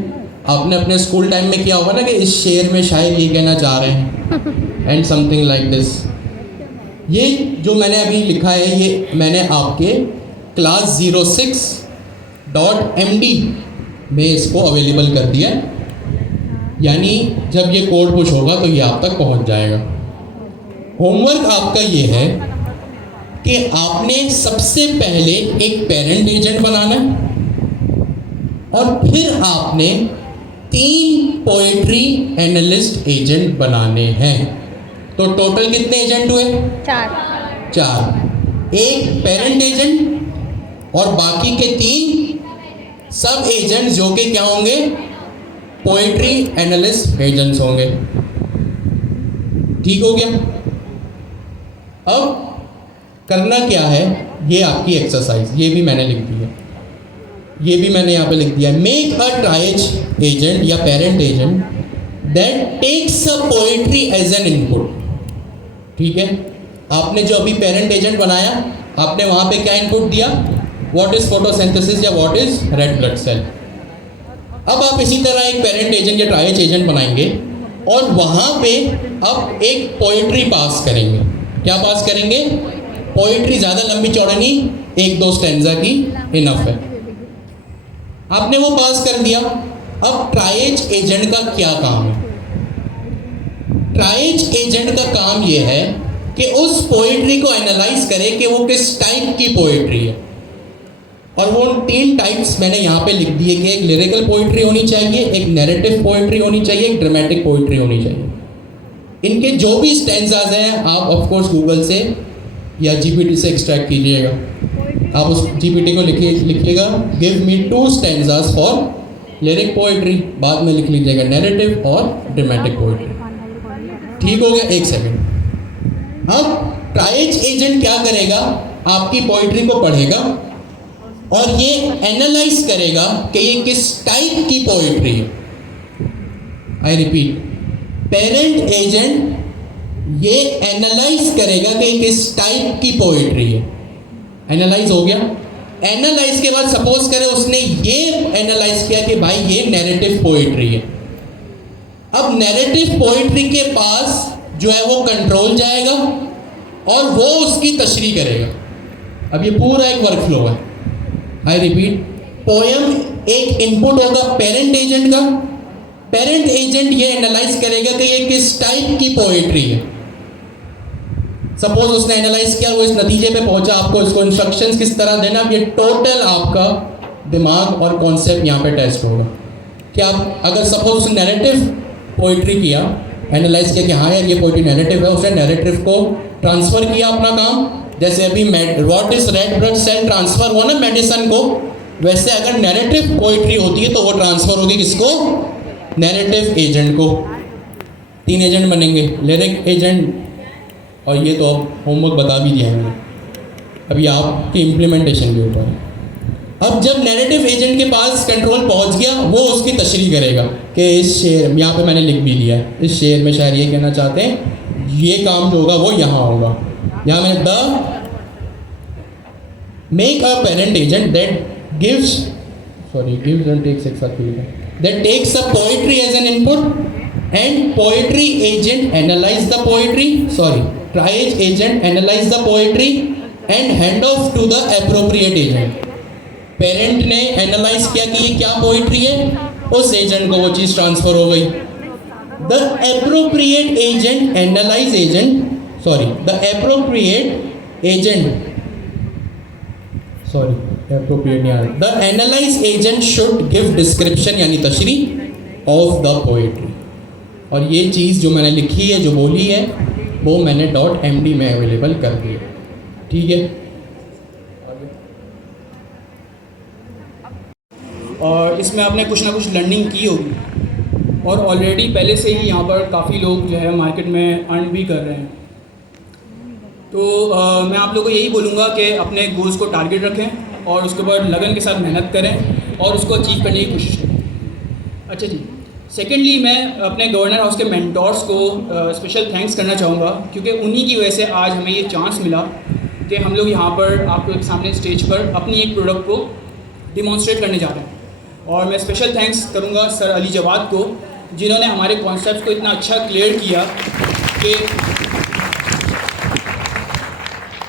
आपने अपने स्कूल टाइम में किया होगा ना कि इस शेर में शायद ये कहना चाह रहे हैं एंड समथिंग लाइक दिस। ये जो मैंने अभी लिखा है ये मैंने आपके क्लास 06.md में इसको अवेलेबल कर दिया है, यानी जब ये कोड पुश होगा तो ये आप तक पहुंच जाएगा। होमवर्क आपका ये है कि आपने सबसे पहले एक पेरेंट एजेंट बनाना है, और फिर आपने 3 पोएट्री एनालिस्ट एजेंट बनाने हैं। तो टोटल कितने एजेंट हुए? 4। एक पेरेंट एजेंट और बाकी के 3 सब एजेंट जो कि क्या होंगे? पोएट्री एनालिस्ट एजेंट्स होंगे। ठीक हो गया? अब करना क्या है, ये आपकी एक्सरसाइज, ये भी मैंने लिख दी है, ये भी मैंने यहाँ पे लिख दिया है। मेक अ ट्राइज एजेंट या parent agent that takes a poetry as an input. ठीक है, आपने जो अभी पेरेंट एजेंट बनाया, आपने वहाँ पे क्या इनपुट दिया? व्हाट इज फोटोसिंथेसिस या what is red blood cell. अब आप इसी तरह एक पेरेंट एजेंट या ट्राइज एजेंट बनाएंगे, और वहाँ पे अब एक पोएट्री पास करेंगे। क्या पास करेंगे? पोएट्री, ज़्यादा लंबी चौड़ी नहीं, 1-2 स्टैंजा की इनफ है। आपने वो पास कर दिया। अब ट्राइज एजेंट का क्या काम है? ट्राइज एजेंट का काम ये है कि उस पोएट्री को एनालाइज करे कि वो किस टाइप की पोएट्री है, और वो 3 टाइप्स मैंने यहाँ पे लिख दिए कि एक लिरिकल पोएट्री होनी चाहिए, एक नैरेटिव पोएट्री होनी चाहिए, एक ड्रामेटिक पोएट्री होनी चाहिए। इनके जो भी स्टैंजाज हैं आप ऑफ कोर्स गूगल से या जीपीटी से एक्सट्रैक्ट कीजिएगा। आप उस जीपीटी को लिखिएगा give me 2 stanzas for lyric poetry, बाद में लिख लीजिएगा नैरेटिव और ड्रामेटिक पोएट्री। ठीक हो गया? 1 सेकेंड। अब ट्राइज एजेंट क्या करेगा? आपकी पोएट्री को पढ़ेगा और ये एनालाइज करेगा कि ये किस टाइप की पोएट्री है। आई रिपीट, पेरेंट एजेंट ये एनालाइज करेगा कि किस टाइप की पोएट्री है। एनालाइज हो गया। एनालाइज के बाद सपोज करें उसने ये एनालाइज किया कि भाई ये नैरेटिव पोएट्री है। अब नैरेटिव पोएट्री के पास जो है वो कंट्रोल जाएगा और वो उसकी तशरीह करेगा। अब ये पूरा एक वर्क फ्लो है। आई रिपीट, पोएम एक इनपुट होगा पेरेंट एजेंट का। पेरेंट एजेंट ये एनालाइज करेगा कि ये किस टाइप की पोएट्री है। सपोज उसने एनालाइज किया, वो इस नतीजे पे पहुंचा, आपको इसको इंस्ट्रक्शंस किस तरह देना, ये टोटल आपका दिमाग और कॉन्सेप्ट यहाँ पे टेस्ट होगा कि आप अगर सपोज उसने नैरेटिव पोइट्री किया, एनालाइज किया कि हाँ यार ये पोइट्री नैरेटिव है, उसने नैरेटिव को ट्रांसफ़र किया अपना काम। जैसे अभी what is red blood cell transfer हुआ ना मेडिसन को, वैसे अगर नैरेटिव पोइट्री होती है तो वो ट्रांसफ़र होगी किसको? नैरेटिव एजेंट को। 3 एजेंट बनेंगे, लिरिक एजेंट, और ये तो अब होमवर्क बता भी दिया है मैंने, अभी आपकी इम्प्लीमेंटेशन के ऊपर है। अब जब नैरेटिव एजेंट के पास कंट्रोल पहुंच गया, वो उसकी तशरीह करेगा कि इस शेर, यहाँ पे मैंने लिख भी दिया है, इस शेर में शायद ये कहना चाहते हैं ये काम जो होगा वो यहाँ होगा। यहाँ मैंने the make a parent agent that gives and takes एक साथ लिखा, that takes a poetry as an input and poetry agent analyse the poetry, triage agent analyse the poetry and hand off to the appropriate agent. Parent ने एनालाइज किया कि ये क्या पोइट्री है, उस एजेंट को वो चीज़ ट्रांसफर हो गई। The appropriate agent analyse agent the appropriate agent appropriate नहीं आ रहा, the analyse agent should give description यानी तशरीह ऑफ द पोइट्री। और ये चीज़ जो मैंने लिखी है, जो बोली है, वो मैंने .md में अवेलेबल कर दी है। ठीक है, और इसमें आपने कुछ ना कुछ लर्निंग की होगी और ऑलरेडी पहले से ही यहाँ पर काफ़ी लोग जो है मार्केट में अर्न भी कर रहे हैं। तो मैं आप लोगों को यही बोलूँगा कि अपने गोल्स को टारगेट रखें और उसके ऊपर लगन के साथ मेहनत करें और उसको अचीव करने की कोशिश करें। अच्छा जी, सेकेंडली मैं अपने गवर्नर हाउस के मेंटोर्स को स्पेशल थैंक्स करना चाहूँगा, क्योंकि उन्हीं की वजह से आज हमें ये चांस मिला कि हम लोग यहाँ पर आपके सामने स्टेज पर अपनी एक प्रोडक्ट को डिमॉन्स्ट्रेट करने जा रहे हैं। और मैं स्पेशल थैंक्स करूँगा सर अली जवाद को, जिन्होंने हमारे कॉन्सेप्ट को इतना अच्छा क्लियर किया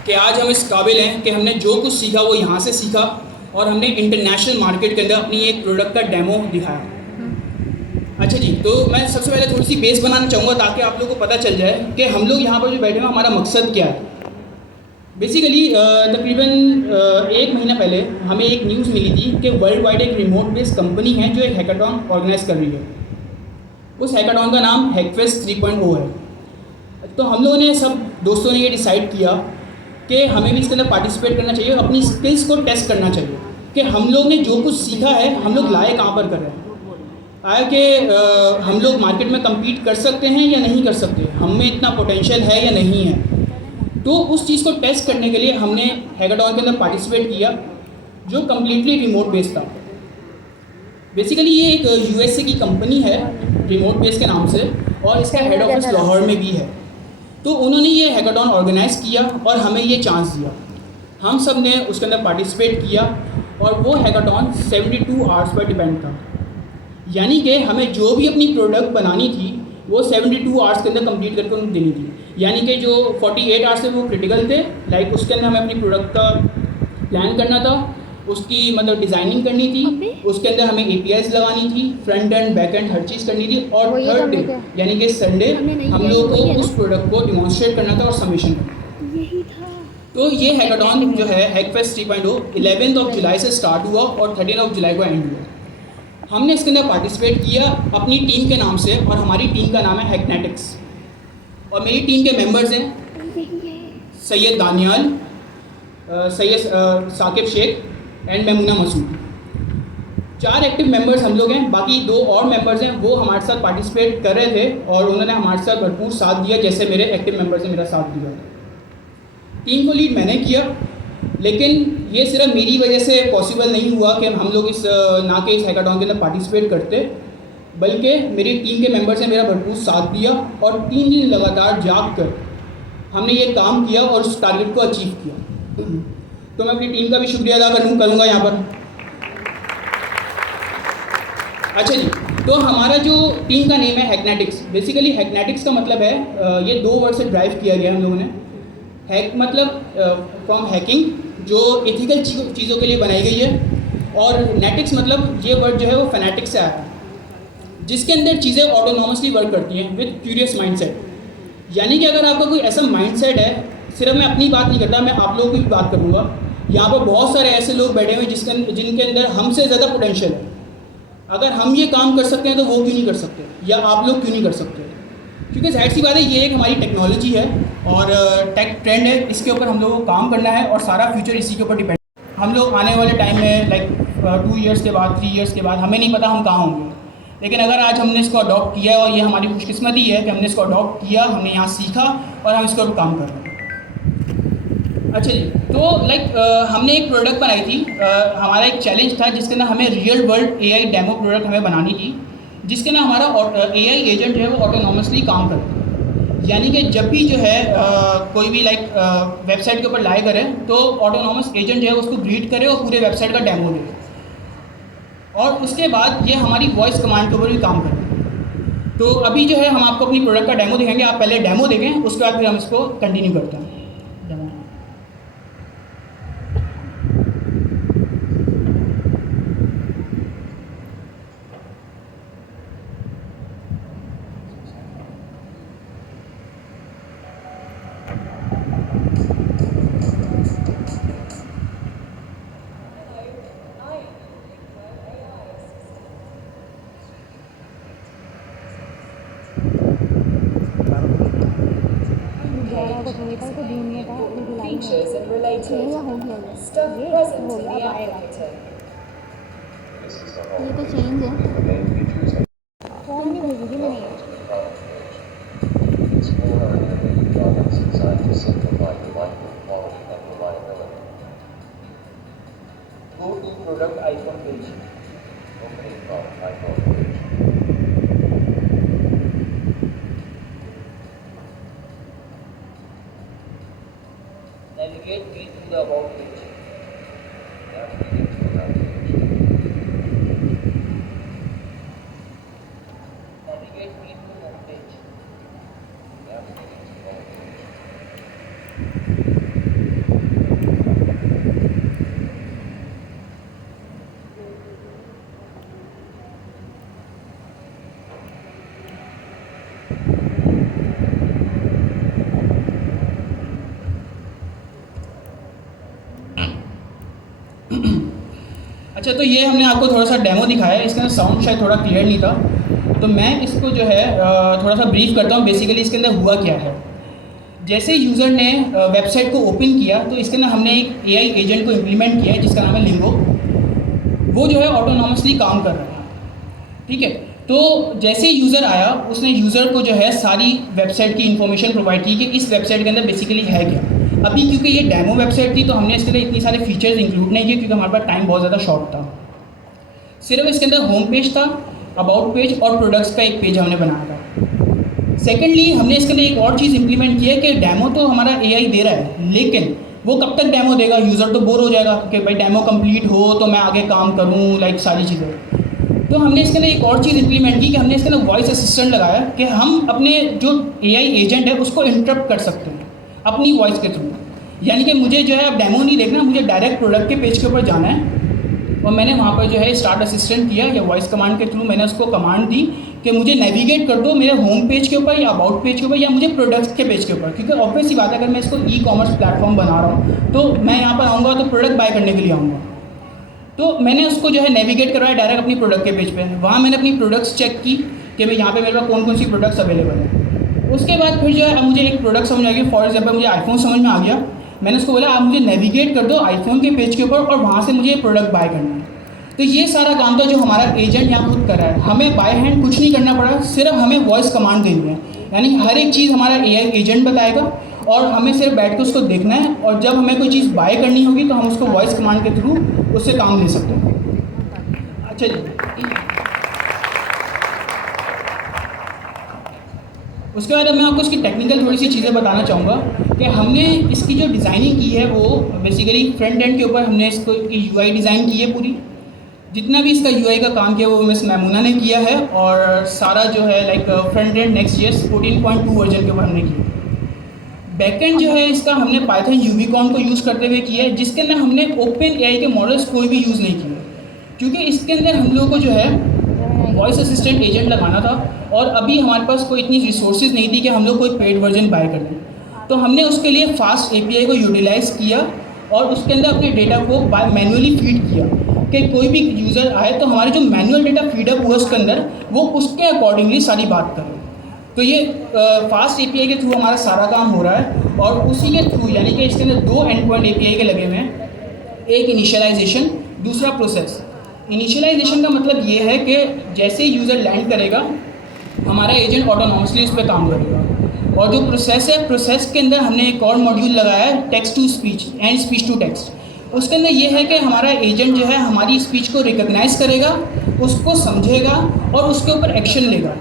कि आज हम इस काबिल हैं कि हमने जो कुछ सीखा वो यहाँ से सीखा और हमने इंटरनेशनल मार्केट के अंदर अपनी एक प्रोडक्ट का डेमो दिखाया। अच्छा जी, तो मैं सबसे पहले थोड़ी सी बेस बनाना चाहूँगा ताकि आप लोगों को पता चल जाए कि हम लोग यहाँ पर जो बैठे हैं हमारा मकसद क्या है। बेसिकली तकरीबन 1 महीना पहले हमें एक न्यूज़ मिली थी कि वर्ल्ड वाइड एक रिमोट बेस्ड कंपनी है जो एक हैकाथॉन ऑर्गेनाइज कर रही है। उस हैकाथॉन का नाम हैकफेस्ट 3.0 है। तो हम लोगों ने सब दोस्तों ने ये डिसाइड किया कि हमें भी इसके अंदर पार्टिसिपेट करना चाहिए, अपनी स्किल्स को टेस्ट करना चाहिए कि हम लोग ने जो कुछ सीखा है हम लोग लाए कहाँ पर कर रहे हैं। आया कि हम लोग मार्केट में कम्पीट कर सकते हैं या नहीं कर सकते, हम में इतना पोटेंशियल है या नहीं है। तो उस चीज़ को टेस्ट करने के लिए हमने हैकाथॉन के अंदर पार्टिसिपेट किया जो कम्प्लीटली रिमोट बेस्ड था। बेसिकली ये एक यूएसए की कंपनी है रिमोट बेस्ड के नाम से और इसका हेड ऑफिस लाहौर में भी है। तो उन्होंने ये हैकाथॉन ऑर्गेनाइज़ किया और हमें ये चांस दिया। हम सब ने उसके अंदर पार्टिसिपेट किया और वो हैकाथॉन 72 आवर्स पर डिपेंड था। यानी कि हमें जो भी अपनी प्रोडक्ट बनानी थी वो 72 आवर्स के अंदर कंप्लीट करके उन्हें देनी थी। यानी कि जो 48 आवर्स थे वो क्रिटिकल थे, लाइक उसके अंदर हमें अपनी प्रोडक्ट का प्लान करना था, उसकी मतलब डिज़ाइनिंग करनी थी, उसके अंदर हमें APIs लगानी थी, फ्रंट एंड बैक एंड हर चीज़ करनी थी और थर्ड डे यानी कि संडे हम लोगों को उस प्रोडक्ट को डिमॉन्स्ट्रेट करना था और सबमिशन करना था। तो ये हैकाथॉन जो है हैकफेस्ट 3.0 11 जुलाई से स्टार्ट हुआ और 13 जुलाई को एंड हुआ। हमने इसके अंदर पार्टिसिपेट किया अपनी टीम के नाम से और हमारी टीम का नाम है हैकनेटिक्स। और मेरी टीम के मेंबर्स हैं Syed Daniyal, Syed Saqib Sheikh and Maimuna Masood. 4 active members हम लोग हैं। बाकी 2 और मेंबर्स हैं वो हमारे साथ पार्टिसिपेट कर रहे थे और उन्होंने हमारे साथ भरपूर साथ दिया, जैसे मेरे एक्टिव मेंबर्स ने मेरा साथ दिया। टीम को लीड मैंने किया, लेकिन ये सिर्फ मेरी वजह से पॉसिबल नहीं हुआ कि हम लोग इस हैकाथॉन के अंदर पार्टिसिपेट करते, बल्कि मेरी टीम के मेंबर्स ने मेरा भरपूर साथ दिया और 3 दिन लगातार जाग कर हमने ये काम किया और उस टारगेट को अचीव किया। तो मैं अपनी टीम का भी शुक्रिया अदा करूँगा यहाँ पर। अच्छा जी, तो हमारा जो टीम का नेम है हैकनेटिक्स। बेसिकली हैकनेटिक्स का मतलब है ये 2 वर्ड से ड्राइव किया गया हम लोगों ने। हैक मतलब फ्रॉम हैकिंग, जो एथिकल चीज़ों के लिए बनाई गई है, और नेटिक्स मतलब ये वर्ड जो है वो फैनेटिक्स से आया है, जिसके अंदर चीज़ें ऑटोनॉमसली वर्क करती हैं विद क्यूरियस माइंडसेट। यानी कि अगर आपका कोई ऐसा माइंडसेट है, सिर्फ मैं अपनी बात नहीं करता, मैं आप लोगों की भी बात करूँगा। यहाँ पर बहुत सारे ऐसे लोग बैठे हुए जिनके अंदर हमसे ज़्यादा पोटेंशियल है। अगर हम ये काम कर सकते हैं तो वो क्यों नहीं कर सकते, या आप लोग क्यों नहीं कर सकते? क्योंकि जाहिर सी बात है ये एक हमारी टेक्नोलॉजी है और टेक ट्रेंड है, इसके ऊपर हम लोगों को काम करना है और सारा फ्यूचर इसी के ऊपर डिपेंड। हम लोग आने वाले टाइम में लाइक 2 ईयर्स के बाद 3 ईयर्स के बाद हमें नहीं पता हम कहाँ होंगे, लेकिन अगर आज हमने इसको अडॉप्ट किया और ये हमारी खुशकिस्मती है कि हमने इसको अडॉप्ट किया, हमने यहाँ सीखा और हम इसके ऊपर काम कर रहे हैं। अच्छा जी, तो लाइक हमने एक प्रोडक्ट बनाई थी। हमारा एक चैलेंज था जिसके अंदर हमें real world AI demo product हमें बनानी थी, जिसके अंदर हमारा AI एजेंट जो है वो ऑटोनॉमसली काम करता है। यानी कि जब भी जो है कोई भी लाइक वेबसाइट के ऊपर लाए करें तो ऑटोनॉमस एजेंट जो है उसको ग्रीट करे और पूरे वेबसाइट का डेमो दे, और उसके बाद ये हमारी वॉइस कमांड के ऊपर भी काम करे। तो अभी जो है हम आपको अपनी प्रोडक्ट का डेमो दिखाएंगे। आप पहले डेमो देखें, उसके बाद फिर हम इसको कंटिन्यू करते हैं। Demo features and related stuff present in the applicator. ये तो चेंज है। फॉर्म नहीं भेजी थी मैंने। Go to product icon page. Opening from icon page. Navigate me to the about page. Navigate to the about page. Navigate me to the home page. Navigate to the home page. अच्छा, तो ये हमने आपको थोड़ा सा डेमो दिखाया है। इसके अंदर साउंड शायद थोड़ा क्लियर नहीं था, तो मैं इसको जो है थोड़ा सा ब्रीफ करता हूँ। बेसिकली इसके अंदर हुआ क्या है। जैसे यूज़र ने वेबसाइट को ओपन किया तो इसके अंदर हमने एक एआई एजेंट को इम्प्लीमेंट किया है जिसका नाम है लिंगो। वो जो है ऑटोनॉमसली काम कर रहा है, ठीक है। तो जैसे यूज़र आया, उसने यूज़र को जो है सारी वेबसाइट की इन्फॉर्मेशन प्रोवाइड की कि इस वेबसाइट के अंदर बेसिकली है क्या। अभी क्योंकि ये डेमो वेबसाइट थी तो हमने इसके लिए इतनी सारे फीचर्स इंक्लूड नहीं किए क्योंकि हमारे पास टाइम बहुत ज़्यादा शॉर्ट था। सिर्फ इसके अंदर होम पेज था, अबाउट पेज और प्रोडक्ट्स का एक पेज हमने बनाया था। सेकेंडली हमने इसके लिए एक और चीज़ इंप्लीमेंट की है कि डेमो तो हमारा एआई दे रहा है, लेकिन वो कब तक डेमो देगा। यूज़र तो बोर हो जाएगा कि भाई डेमो कंप्लीट हो तो मैं आगे काम करूँ, लाइक सारी चीज़ें। तो हमने इसके अंदर एक और चीज़ इंप्लीमेंट की कि हमने इसके अंदर वॉइस असिस्टेंट लगाया कि हम अपने जो एआई एजेंट है उसको इंटरप्ट कर सकते हैं अपनी वॉइस के थ्रू। यानी कि मुझे जो है अब डेमो नहीं देखना, मुझे डायरेक्ट प्रोडक्ट के पेज के ऊपर जाना है और मैंने वहाँ पर जो है स्टार्ट असिस्टेंट किया या वॉइस कमांड के थ्रू मैंने उसको कमांड दी कि मुझे नेविगेट कर दो मेरे होम पेज के ऊपर या अबाउट पेज के ऊपर या मुझे प्रोडक्ट्स के पेज के ऊपर। क्योंकि ऑब्वियस सी बात है, अगर मैं इसको ई कॉमर्स प्लेटफॉर्म बना रहा हूँ तो मैं यहाँ पर आऊँगा तो प्रोडक्ट बाय करने के लिए आऊँगा। तो मैंने उसको जो है नेविगेट करवाया डायरेक्ट अपनी प्रोडक्ट के पेज पे। वहाँ मैंने अपनी प्रोडक्ट्स चेक की कि भाई यहाँ पे मेरे पास कौन कौन सी प्रोडक्ट्स अवेलेबल है। उसके बाद फिर जो है अब मुझे एक प्रोडक्ट समझ आ गया। फॉर एग्जाम्पल मुझे आईफोन समझ में आ गया। मैंने उसको बोला आप मुझे नेविगेट कर दो आईफोन के पेज के ऊपर और वहाँ से मुझे प्रोडक्ट बाय करना है। तो ये सारा काम था जो हमारा एजेंट यहाँ खुद कर रहा है। हमें बाय हैंड कुछ नहीं करना पड़ा, सिर्फ हमें वॉइस कमांड देनी है। यानी हर एक चीज़ हमारा एआई एजेंट बताएगा और हमें सिर्फ बैठ के उसको देखना है और जब हमें कोई चीज़ बाय करनी होगी तो हम उसको वॉइस कमांड के थ्रू उससे काम ले सकते हैं। अच्छा जी, उसके बाद अब मैं आपको इसकी टेक्निकल थोड़ी सी चीज़ें बताना चाहूँगा कि हमने इसकी जो डिज़ाइनिंग की है वो बेसिकली फ्रंट एंड के ऊपर हमने इसको यूआई डिज़ाइन की है पूरी। जितना भी इसका यूआई का काम किया वो मिस मैमूना ने किया है और सारा जो है like front end Next.js 14.2 version के ऊपर हमने किया। बैकएंड जो है इसका हमने पाइथन यूबिकॉन को यूज़ करते हुए किया है, जिसके अंदर हमने ओपन एआई के मॉडल्स कोई भी यूज़ नहीं किए क्योंकि इसके अंदर हम लोगों को जो है वॉइस असिस्टेंट एजेंट लगाना था और अभी हमारे पास कोई इतनी रिसोर्सेज नहीं थी कि हम लोग कोई पेड वर्जन बाय कर लें। तो हमने उसके लिए फास्ट एपीआई को यूटिलाइज़ किया और उसके अंदर अपने डेटा को मैनुअली फीड किया कि कोई भी यूज़र आए तो हमारे जो मैनुअल डेटा फीडअप हुआ उसके अंदर वो उसके अकॉर्डिंगली सारी बात करें। तो ये फास्ट एपीआई के थ्रू हमारा सारा काम हो रहा है और उसी के थ्रू यानी कि इसके अंदर दो एंड पॉइंट एपीआई के लगे हुए हैं, एक इनिशियलाइजेशन, दूसरा प्रोसेस। इनिशियलाइजेशन का मतलब ये है कि जैसे यूज़र लैंड करेगा हमारा एजेंट ऑटोनॉमसली उस पर काम करेगा। और जो प्रोसेस है, प्रोसेस के अंदर हमने एक और मॉड्यूल लगाया है text to speech and speech to text. उसके अंदर ये है कि हमारा एजेंट जो है हमारी स्पीच को रिकॉग्नाइज करेगा, उसको समझेगा और उसके ऊपर एक्शन लेगा।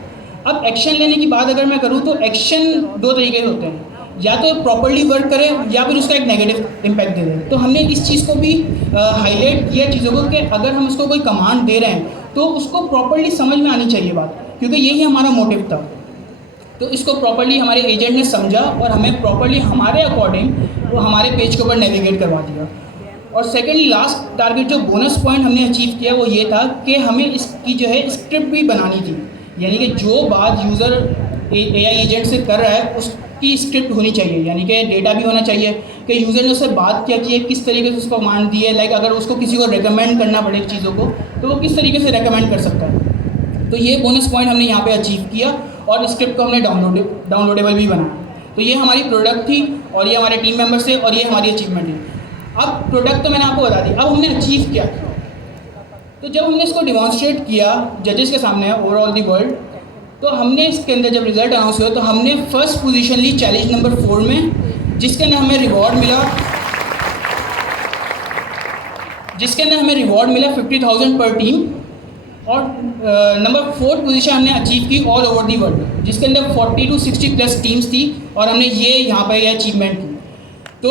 अब एक्शन लेने की बात अगर मैं करूँ तो एक्शन दो तरीके से होते हैं, या तो प्रॉपर्ली वर्क करे या फिर उसका एक नेगेटिव इम्पैक्ट दे दे। तो हमने इस चीज़ को भी हाईलाइट किया चीज़ों को कि अगर हम उसको कोई कमांड दे रहे हैं तो उसको प्रॉपर्ली समझ में आनी चाहिए बात, क्योंकि यही हमारा मोटिव था। तो इसको प्रॉपर्ली हमारे एजेंट ने समझा और हमें प्रॉपर्ली हमारे अकॉर्डिंग वो हमारे पेज के ऊपर नेविगेट करवा दिया। और सेकेंडली लास्ट टारगेट जो बोनस पॉइंट हमने अचीव किया वो ये था कि हमें इसकी जो है स्क्रिप्ट भी बनानी थी। यानी कि जो बात यूज़र एआई एजेंट से कर रहा है उसकी स्क्रिप्ट होनी चाहिए, यानी कि डेटा भी होना चाहिए कि यूज़र ने उससे बात क्या की है, किस तरीके से उसको कमांड दी है। लाइक अगर उसको किसी को रेकमेंड करना पड़े चीज़ों को तो वो किस तरीके से रेकमेंड कर सकता है। तो ये बोनस पॉइंट हमने यहाँ पे अचीव किया और स्क्रिप्ट को हमने डाउनलोडेबल भी बनाया। तो ये हमारी प्रोडक्ट थी और ये हमारे टीम मेंबर्स थे और ये हमारी अचीवमेंट थी। अब प्रोडक्ट तो मैंने आपको बता दी, अब हमने अचीव क्या किया। तो जब हमने इसको डिमॉन्स्ट्रेट किया जजेस के सामने ओवरऑल दी वर्ल्ड, तो हमने इसके अंदर जब रिजल्ट अनाउंस हुआ तो हमने फर्स्ट पोजीशन ली चैलेंज नंबर 4 में, जिसके अंदर हमें रिवॉर्ड मिला 50,000 पर टीम। और नंबर 4 पोजीशन हमने अचीव की ऑल ओवर दी वर्ल्ड, जिसके अंदर 40 to 60 प्लस टीम्स थी और हमने ये यहाँ पर ये अचीवमेंट की। तो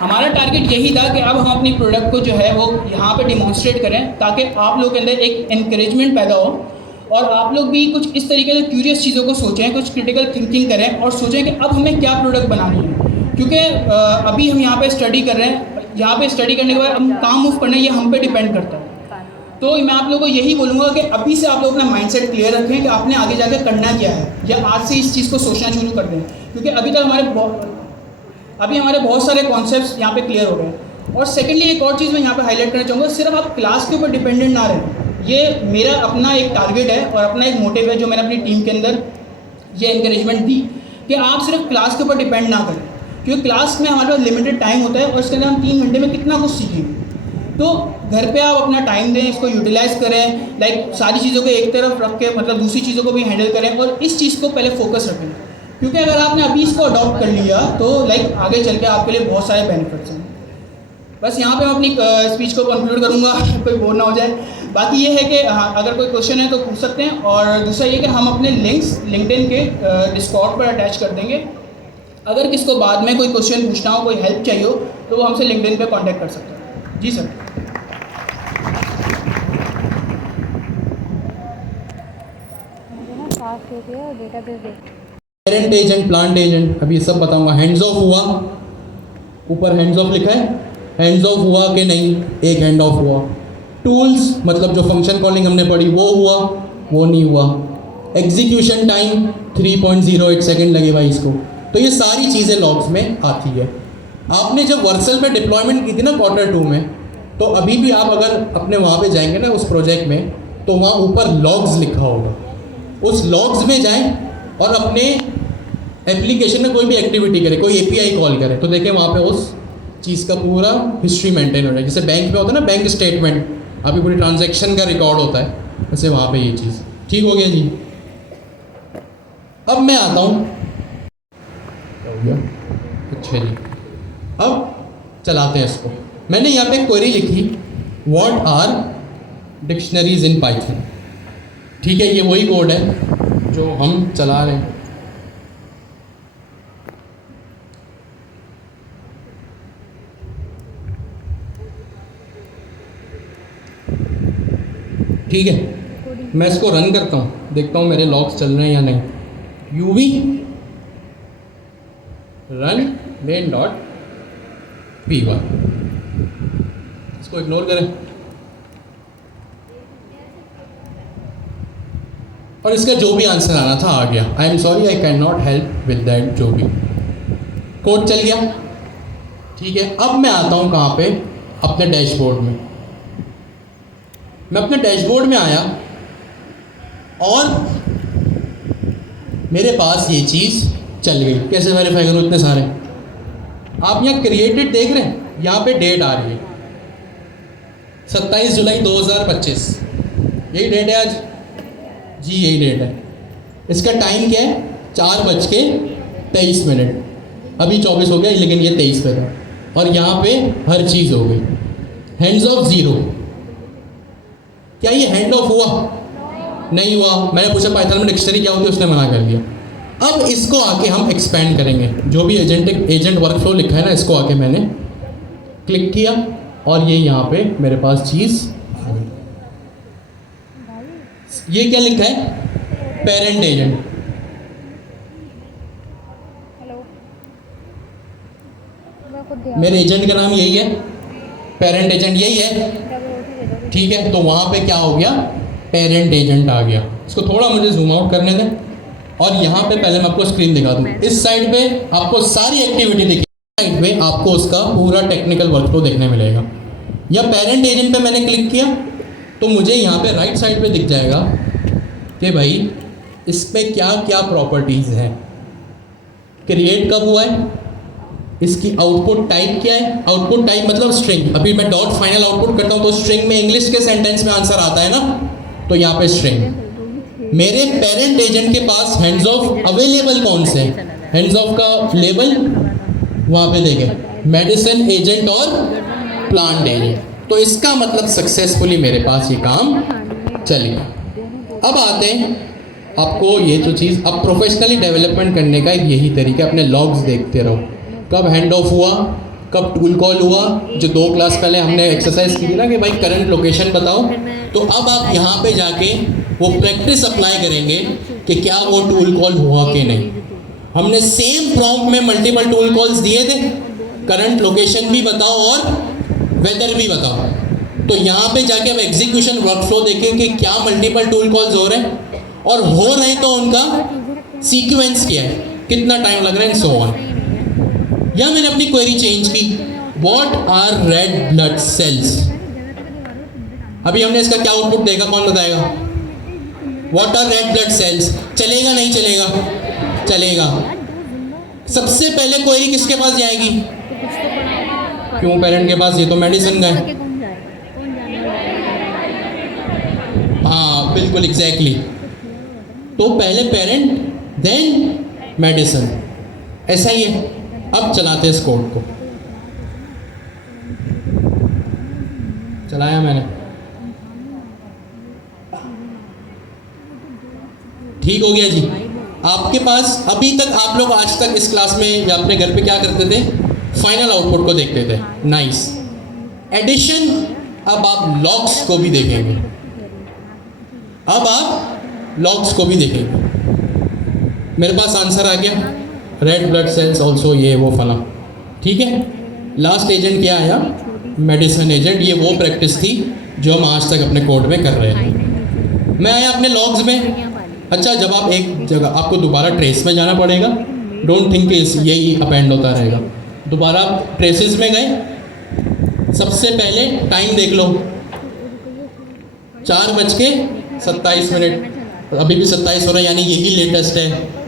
हमारा टारगेट यही था कि अब हम अपनी प्रोडक्ट को जो है वो यहाँ पे डिमॉन्स्ट्रेट करें, ताकि आप लोगों के अंदर एक एनकरेजमेंट पैदा हो और आप लोग भी कुछ इस तरीके से क्यूरियस चीज़ों को सोचें, कुछ क्रिटिकल थिंकिंग करें और सोचें कि अब हमें क्या प्रोडक्ट बनानी है। क्योंकि अभी हम यहाँ पे स्टडी कर रहे हैं, यहाँ पे स्टडी करने के बाद हम काम मूव करना है, ये हम पे डिपेंड करता है। तो मैं आप लोगों को यही बोलूँगा कि अभी से आप लोग अपना माइंडसेट क्लियर रखें कि आपने आगे जाकर करना क्या है, या आज से इस चीज़ को सोचना शुरू कर दें। क्योंकि अभी तक हमारे बहुत सारे कॉन्सेप्ट्स यहाँ पे क्लियर हो गए हैं। और सेकेंडली एक और चीज़ मैं यहाँ पे हाईलाइट करना चाहूँगा, सिर्फ आप क्लास के ऊपर डिपेंडेंट ना रहें। ये मेरा अपना एक टारगेट है और अपना एक मोटिव है जो मैंने अपनी टीम के अंदर ये इंकरेजमेंट दी कि आप सिर्फ क्लास के ऊपर डिपेंड ना करें, क्योंकि क्लास में हमारे पास लिमिटेड टाइम होता है और इसके अंदर हम 3 घंटे में कितना कुछ सीखेंगे। तो घर पे आप अपना टाइम दें, इसको यूटिलाइज करें, लाइक सारी चीज़ों को एक तरफ रख के मतलब दूसरी चीज़ों को भी हैंडल करें और इस चीज़ को पहले फोकस रखें। क्योंकि अगर आपने अभी इसको अडॉप्ट कर लिया तो लाइक आगे चल के आपके लिए बहुत सारे बेनिफिट्स हैं। बस यहाँ पे मैं अपनी स्पीच को कंक्लूड करूँगा, कोई बोर ना हो जाए। बाकी ये है कि अगर कोई क्वेश्चन है तो पूछ सकते हैं। और दूसरा ये कि हम अपने लिंक्स लिंक्डइन के डिस्कॉर्ड पर अटैच कर देंगे। अगर किसको बाद में कोई क्वेश्चन पूछना हो, कोई हेल्प चाहिए हो, तो वो हमसे लिंक्डइन पे कांटेक्ट कर सकते हैं। जी sir. Parent agent, plant agent, अभी सब बताऊंगा। हैंड्स ऑफ हुआ, ऊपर हैंड्स ऑफ लिखा है, हैंड्स ऑफ हुआ कि नहीं, एक हैंड ऑफ हुआ। टूल्स मतलब जो फंक्शन कॉलिंग हमने पढ़ी वो हुआ, वो नहीं हुआ। एग्जीक्यूशन टाइम 3.08 सेकेंड लगे भाई इसको। तो ये सारी चीज़ें लॉग्स में आती है। आपने जब वर्सल में डिप्लॉयमेंट की थी ना Q2 में, तो अभी भी आप अगर अपने वहाँ पे जाएंगे ना उस प्रोजेक्ट में, तो वहाँ ऊपर लॉग्स लिखा होगा। उस लॉग्स में जाएं और अपने एप्लीकेशन में कोई भी एक्टिविटी करे, कोई API कॉल करे, तो देखें वहाँ पे उस चीज़ का पूरा हिस्ट्री मेंटेन हो रहा है। जैसे बैंक में होता है ना बैंक स्टेटमेंट, आपकी पूरी ट्रांजैक्शन का रिकॉर्ड होता है, वैसे वहाँ पे ये चीज़ ठीक हो गया जी। अब मैं आता हूँ, अच्छा जी, अब चलाते हैं इसको। मैंने यहाँ पे क्वेरी लिखी, what are dictionaries in Python. ठीक है, ये वही कोड है जो हम चला रहे हैं। ठीक है, मैं इसको रन करता हूँ, देखता हूँ मेरे लॉग्स चल रहे हैं या नहीं। UV रन main.py, इसको इग्नोर करें और इसका जो भी आंसर आना था आ गया। I am sorry I can not help with that. जो भी कोड चल गया, ठीक है। अब मैं आता हूँ कहाँ पे, अपने डैशबोर्ड में। मैं अपने डैशबोर्ड में आया और मेरे पास ये चीज़ चल गई। कैसे वेरीफाई करूँ इतने सारे? आप यहाँ क्रिएटेड देख रहे हैं, यहाँ पे डेट आ रही है 27 जुलाई 2025, यही डेट है आज जी, यही डेट है। इसका टाइम क्या है, 4:23। अभी 24 हो गया लेकिन ये 23 पे था। और यहाँ पे हर चीज़ हो गई। हैंड्स ऑफ 0, क्या ये हैंड ऑफ हुआ? नहीं हुआ। मैंने पूछा पाइथन में डिक्शनरी क्या होती है, उसने मना कर दिया। अब इसको आके हम एक्सपेंड करेंगे। जो भी एजेंट वर्कफ्लो लिखा है ना, इसको आके मैंने क्लिक किया और ये यहाँ पे मेरे पास चीज़ आ गई। ये क्या लिखा है, पेरेंट एजेंट। मेरे एजेंट का नाम यही है, पेरेंट एजेंट यही है, ठीक है। तो वहाँ पे क्या हो गया, पेरेंट एजेंट आ गया। इसको थोड़ा मुझे जूम आउट करने दें और यहाँ पे पहले मैं आपको स्क्रीन दिखा दूँ। इस साइड पे आपको सारी एक्टिविटी दिखी, साइड पे आपको उसका पूरा टेक्निकल वर्कफ्लो देखने मिलेगा। या पेरेंट एजेंट पे मैंने क्लिक किया तो मुझे यहाँ पे राइट साइड पे दिख जाएगा कि भाई इस पे क्या क्या प्रॉपर्टीज़ हैं, क्रिएट कब हुआ है, इसकी आउटपुट टाइप क्या है? आउटपुट टाइप मतलब स्ट्रिंग। अभी मैं डॉट फाइनल आउटपुट करता हूँ तो स्ट्रिंग में इंग्लिश के सेंटेंस में आंसर आता है ना, तो यहाँ पे स्ट्रिंग। मेरे पेरेंट एजेंट के पास हैंड्स ऑफ अवेलेबल कौन से हैं? हैंड्स ऑफ का लेबल वहाँ पे देखें, मेडिसिन एजेंट और प्लांट एजेंट। तो इसका मतलब सक्सेसफुली मेरे पास ये काम चल गया। अब आते हैं आपको ये जो चीज़, अब प्रोफेशनली डेवलपमेंट करने का एक यही तरीका, अपने लॉग्स देखते रहो, कब हैंड ऑफ हुआ, कब टूल कॉल हुआ। जो 2 क्लास पहले हमने एक्सरसाइज की थी ना कि भाई करंट लोकेशन बताओ, तो अब आप यहाँ पे जाके वो प्रैक्टिस अप्लाई करेंगे कि क्या वो टूल कॉल हुआ कि नहीं। हमने सेम प्रॉम्प्ट में मल्टीपल टूल कॉल्स दिए थे, करंट लोकेशन भी बताओ और वेदर भी बताओ। तो यहाँ पे जाके अब एग्जीक्यूशन वर्कफ्लो देखें कि क्या मल्टीपल टूल कॉल्स हो रहे हैं, और हो रहे हैं तो उनका सीक्वेंस क्या है, कितना टाइम लग रहा है, एंड सो ऑन। या मैंने अपनी क्वेरी चेंज की, what are red blood cells. अभी हमने इसका क्या आउटपुट देखा, कौन बताएगा? What are red blood cells. चलेगा नहीं चलेगा? चलेगा। सबसे पहले क्वेरी किसके पास जाएगी? क्यों पेरेंट के पास? ये तो मेडिसिन का है। हाँ बिल्कुल एग्जैक्टली। तो पहले पेरेंट देन मेडिसिन, ऐसा ही है। अब चलाते हैं इस कोड को। चलाया मैंने, ठीक हो गया जी। आपके पास अभी तक, आप लोग आज तक इस क्लास में या अपने घर पे क्या करते थे? फाइनल आउटपुट को देखते थे, नाइस। एडिशन, अब आप लॉग्स को भी देखेंगे, अब आप लॉग्स को भी देखेंगे। मेरे पास आंसर आ गया, रेड ब्लड सेल्स ऑल्सो ये वो फला, ठीक है। लास्ट एजेंट क्या आया? Medicine agent. ये वो प्रैक्टिस थी जो हम आज तक अपने कोड में कर रहे हैं। मैं आया अपने लॉग्स में। अच्छा, जब आप एक जगह, आपको दोबारा ट्रेस में जाना पड़ेगा, डोंट थिंक यही अपेंड होता रहेगा। दोबारा आप ट्रेसेस में गए, सबसे पहले टाइम देख लो, 4:27, अभी भी 27 हो रहा है, यानी यही लेटेस्ट है।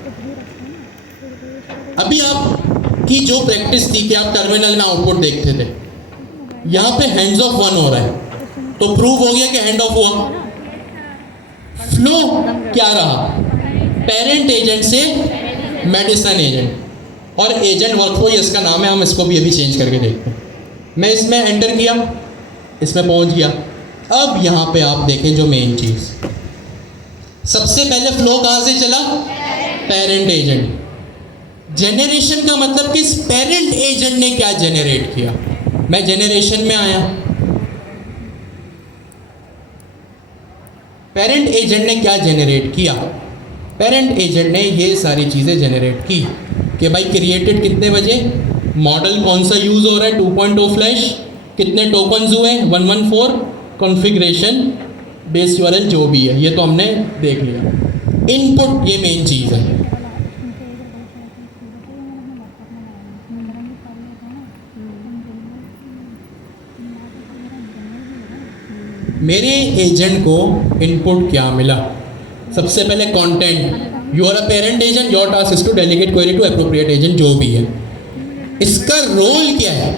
अभी आपकी जो प्रैक्टिस थी कि आप टर्मिनल में आउटपुट देखते थे, यहाँ पे हैंड्स ऑफ 1 हो रहा है, तो प्रूव हो गया कि हैंड ऑफ हुआ। फ्लो क्या रहा? पेरेंट एजेंट से मेडिसिन एजेंट, और एजेंट वर्कफ्लो इसका नाम है। हम इसको भी अभी चेंज करके देखते हैं। मैं इसमें एंटर किया, इसमें पहुंच गया। अब यहाँ पे आप देखें जो मेन चीज़, सबसे पहले फ्लो कहाँ से चला? Parent agent. जेनरेशन का मतलब कि पेरेंट एजेंट ने क्या जेनरेट किया। मैं जेनरेशन में आया, पेरेंट एजेंट ने क्या जेनरेट किया? पेरेंट एजेंट ने ये सारी चीज़ें जेनरेट की कि भाई क्रिएटेड कितने बजे, मॉडल कौन सा यूज़ हो रहा है 2.0 फ्लैश, कितने टोकन्स हुए 114, कॉन्फ़िगरेशन, बेस यूआरएल जो भी है, ये तो हमने देख लिया। इनपुट ये मेन चीज़ है। मेरे एजेंट को इनपुट क्या मिला? सबसे पहले content, you are a parent agent, your task is to delegate query to appropriate agent, जो भी है। इसका रोल क्या है?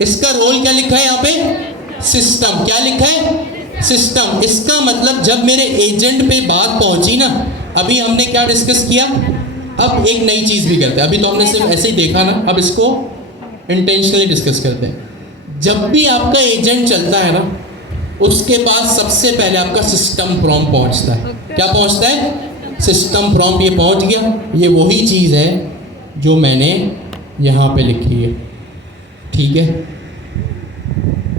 इसका रोल क्या लिखा है यहाँ पे? सिस्टम। क्या लिखा है? सिस्टम। इसका मतलब जब मेरे एजेंट पे बात पहुंची ना, अभी हमने क्या डिस्कस किया, अब एक नई चीज़ भी करते हैं। अभी तो हमने सिर्फ ऐसे ही देखा ना, अब इसको इंटेंशनली डिस्कस करते हैं। जब भी आपका एजेंट चलता है ना, उसके पास सबसे पहले आपका सिस्टम प्रॉम्प्ट पहुंचता है। क्या पहुंचता है? System prompt. ये पहुंच गया। ये वही चीज़ है जो मैंने यहाँ पे लिखी है, ठीक है।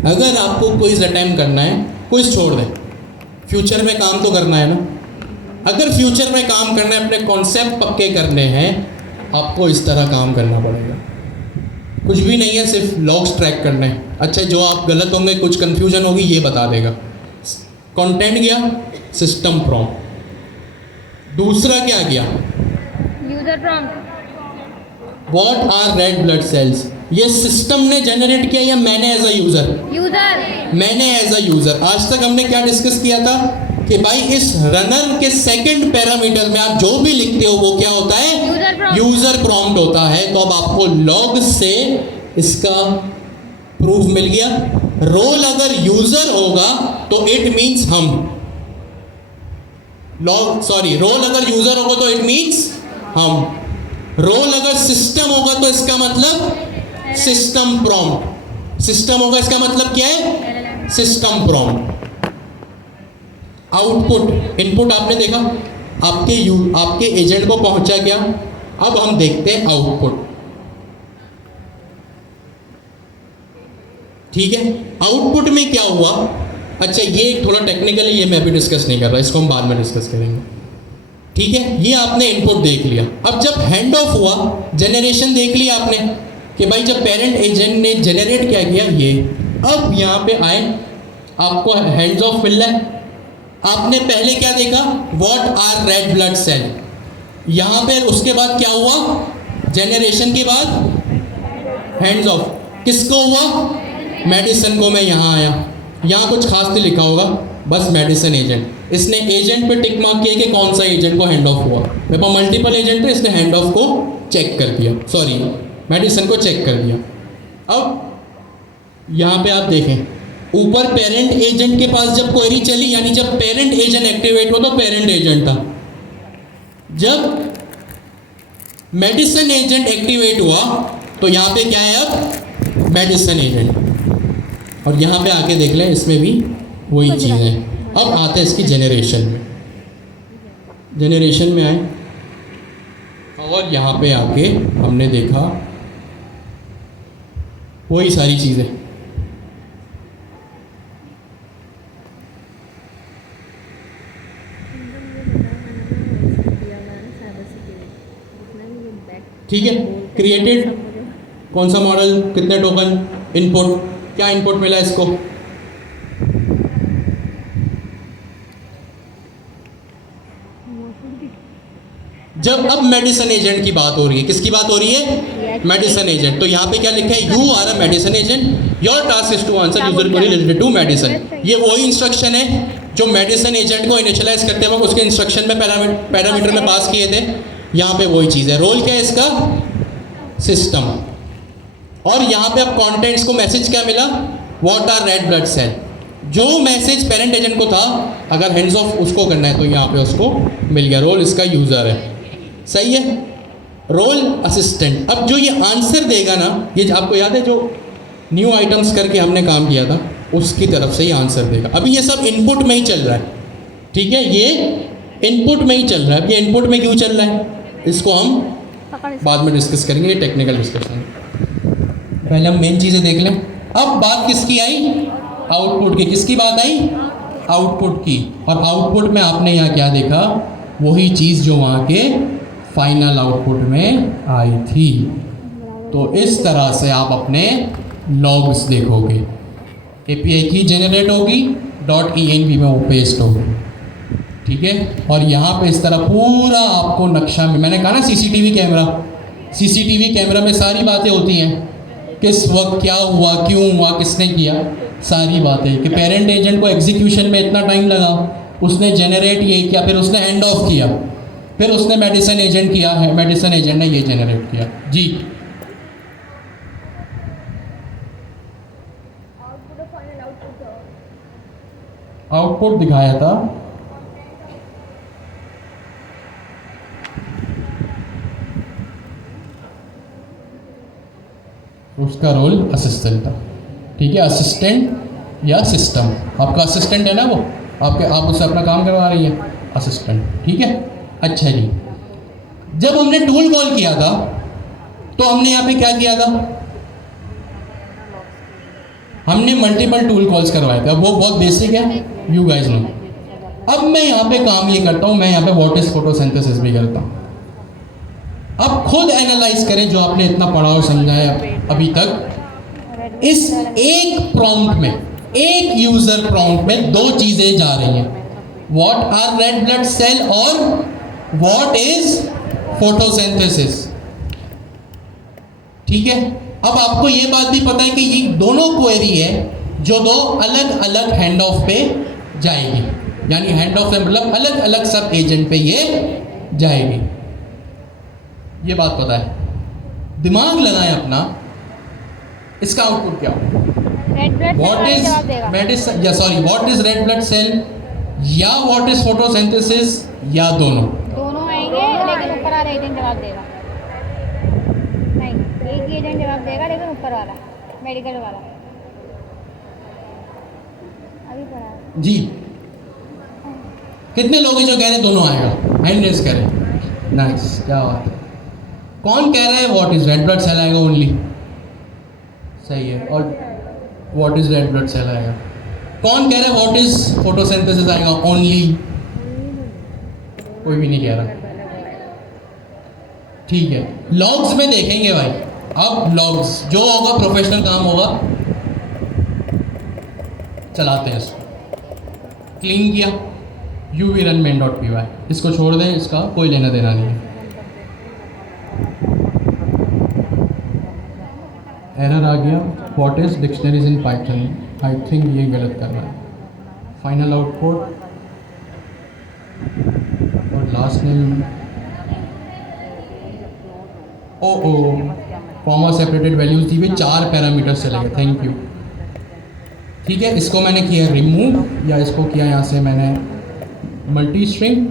अगर आपको क्विज अटेम्प्ट करना है, क्विज छोड़ दें, फ्यूचर में काम तो करना है ना। अगर फ्यूचर में काम करना है, अपने कॉन्सेप्ट पक्के करने हैं, आपको इस तरह काम करना पड़ेगा। कुछ भी नहीं है, सिर्फ लॉग्स ट्रैक करना है। अच्छा, जो आप गलत होंगे, कुछ कन्फ्यूजन होगी, ये बता देगा। कंटेंट गया, सिस्टम प्रॉम्प्ट। दूसरा क्या गया? User prompt. What are red blood cells? ये सिस्टम ने जनरेट किया या मैंने एज अ यूजर? यूजर। मैंने एज अ यूजर। आज तक हमने क्या डिस्कस किया था कि भाई इस रनर के सेकंड पैरामीटर में आप जो भी लिखते हो वो क्या होता है? यूजर प्रॉम्प्ट होता है। तो अब आपको लॉग से इसका प्रूफ मिल गया। रोल अगर यूजर होगा तो इट मींस हम, रोल अगर यूजर होगा तो इट मींस हम, रोल अगर सिस्टम होगा तो इसका मतलब सिस्टम प्रॉम्प्ट, सिस्टम होगा इसका मतलब क्या है, सिस्टम प्रॉम्प्ट। आउटपुट, इनपुट आपने देखा, आपके एजेंट को पहुंचा गया। अब हम देखते हैं आउटपुट। ठीक है, आउटपुट में क्या हुआ। अच्छा, ये थोड़ा टेक्निकल है, ये मैं अभी डिस्कस नहीं कर रहा, इसको हम बाद में डिस्कस करेंगे। ठीक है, ये आपने इनपुट देख लिया। अब जब हैंड ऑफ हुआ, जनरेशन देख लिया आपने कि भाई जब पेरेंट एजेंट ने जनरेट क्या किया ये। अब यहाँ पे आए, आपको हैंड्स ऑफ मिल रहा है। आपने पहले क्या देखा, what are red blood cell. यहाँ पे उसके बाद क्या हुआ, जनरेशन के बाद हैंड्स ऑफ किसको हुआ, मेडिसिन को। मैं यहाँ आया, यहाँ कुछ खास नहीं लिखा होगा, बस मेडिसिन एजेंट। इसने एजेंट पे टिक मार्क किया कि कौन सा एजेंट को हैंड ऑफ हुआ। मेरे पास मल्टीपल एजेंट है, इसने हैंड ऑफ को चेक कर दिया, सॉरी मेडिसिन को चेक कर दिया। अब यहाँ पे आप देखें, ऊपर पेरेंट एजेंट के पास जब क्वेरी चली, यानी जब पेरेंट एजेंट एक्टिवेट हो तो पेरेंट एजेंट था। जब मेडिसिन एजेंट एक्टिवेट हुआ तो यहाँ पे क्या है, अब मेडिसिन एजेंट। और यहाँ पे आके देख लें, इसमें भी वही चीज़ है। अब आते हैं इसकी जनरेशन में। जनरेशन में आए और यहाँ पे आके हमने देखा वही सारी चीज़ें। ठीक है, क्रिएटेड कौन सा मॉडल, कितने टोकन, इनपुट, क्या इनपुट मिला इसको। जब अब मेडिसिन एजेंट की बात हो रही है, किसकी बात हो रही है, मेडिसिन एजेंट। तो यहाँ पे क्या लिखा है, you are a medicine agent, your task is to answer user query related to medicine. ये वही इंस्ट्रक्शन है जो मेडिसिन एजेंट को इनिशियलाइज करते वक्त उसके इंस्ट्रक्शन में पैरामीटर में पास किए थे। यहाँ पे वही चीज़ है। रोल क्या है इसका, सिस्टम। और यहाँ पे अब कॉन्टेंट्स को मैसेज क्या मिला, what are red blood cell. जो मैसेज पेरेंट एजेंट को था, अगर हैंड्स ऑफ उसको करना है तो यहाँ पे उसको मिल गया। रोल इसका यूज़र है, सही है। Role assistant. अब जो ये आंसर देगा ना, ये आपको याद है जो न्यू आइटम्स करके हमने काम किया था, उसकी तरफ से ही आंसर देगा। अभी ये सब इनपुट में ही चल रहा है, ठीक है, ये इनपुट में ही चल रहा है। अब ये इनपुट में क्यों चल रहा है, इसको हम बाद में डिस्कस करेंगे, ये टेक्निकल डिस्कशन। पहले हम मेन चीज़ें देख लें। अब बात किसकी आई, आउटपुट की। किसकी बात आई, आउटपुट की। और आउटपुट में आपने यहाँ क्या देखा, वही चीज़ जो वहाँ के फाइनल आउटपुट में आई थी। तो इस तरह से आप अपने लॉग्स देखोगे। एपीआई की जनरेट होगी, .env में वो पेस्ट होगी, ठीक है। और यहाँ पे इस तरह पूरा आपको नक्शा में, मैंने कहा ना सीसीटीवी कैमरा में सारी बातें होती हैं, किस वक्त क्या हुआ, क्यों हुआ, किसने किया, सारी बातें। कि पेरेंट एजेंट को एग्जीक्यूशन में इतना टाइम लगा, उसने जनरेट ये किया, फिर उसने हैंड ऑफ किया, फिर उसने मेडिसिन एजेंट किया है, मेडिसिन एजेंट ने ये जनरेट किया जी। आउटपुट दिखाया था, उसका रोल असिस्टेंट था, ठीक है। असिस्टेंट या सिस्टम, आपका असिस्टेंट है ना वो, आप उससे अपना काम करवा रही है, असिस्टेंट, ठीक है। अच्छा जी, जब हमने टूल कॉल किया था तो हमने यहाँ पे क्या किया था, हमने मल्टीपल टूल कॉल्स करवाए थे। अब वो बहुत बेसिक है, यू गाइस नो। अब मैं यहाँ पे काम ये करता हूँ, मैं यहाँ पे व्हाट इज फोटोसिंथेसिस भी करता हूँ। अब खुद एनालाइज करें जो आपने इतना पढ़ा और समझाया अभी तक। इस एक प्रॉम्प्ट में, एक यूजर प्रॉम्प्ट में दो चीजें जा रही हैं, what are red blood cell और व्हाट इज फोटोसिंथेसिस, ठीक है। अब आपको ये बात भी पता है कि ये दोनों क्वेरी है जो दो अलग अलग हैंड ऑफ पे जाएगी, यानी हैंड ऑफ मतलब अलग अलग सब एजेंट पे ये जाएगी। ये बात पता है, दिमाग लगाएं अपना, इसका आउटपुट क्या होगा? रेड ब्लड व्हाट इज जवाब देगा। What is red blood cell या व्हाट इज फोटोसिंथेसिस या दोनों? दोनों आएंगे लेकिन ऊपर वाला एजेंट जवाब देगा। नहीं, एक ही एजेंट जवाब देगा लेकिन ऊपर वाला मेडिकल वाला अभी पढ़ा है। जी, कितने लोग हैं जो कह रहे हैं दोनों आएगा? हैंड रेज करें। नाइस, क्या बात है। कौन कह रहा है what is red blood cell आएगा ओनली? सही है। और what is red blood cell आएगा? कौन कह रहा है व्हाट इज फोटोसिंथेसिस आएगा ओनली? कोई भी नहीं कह रहा। ठीक है, लॉग्स में देखेंगे भाई। अब लॉग्स जो होगा प्रोफेशनल काम होगा, चलाते हैं इसको। क्लीन किया uvrunmain.py, इसको छोड़ दें, इसका कोई लेना देना नहीं है। एरर आ गया, what is dictionaries in Python, I think ये गलत कर रहा है। फाइनल आउटपुट और last name, comma separated values दी हुई 4 पैरामीटर्स चले गए। Thank you. ठीक है, इसको मैंने किया रिमूव, या इसको किया यहाँ से मैंने मल्टी स्ट्रिंग,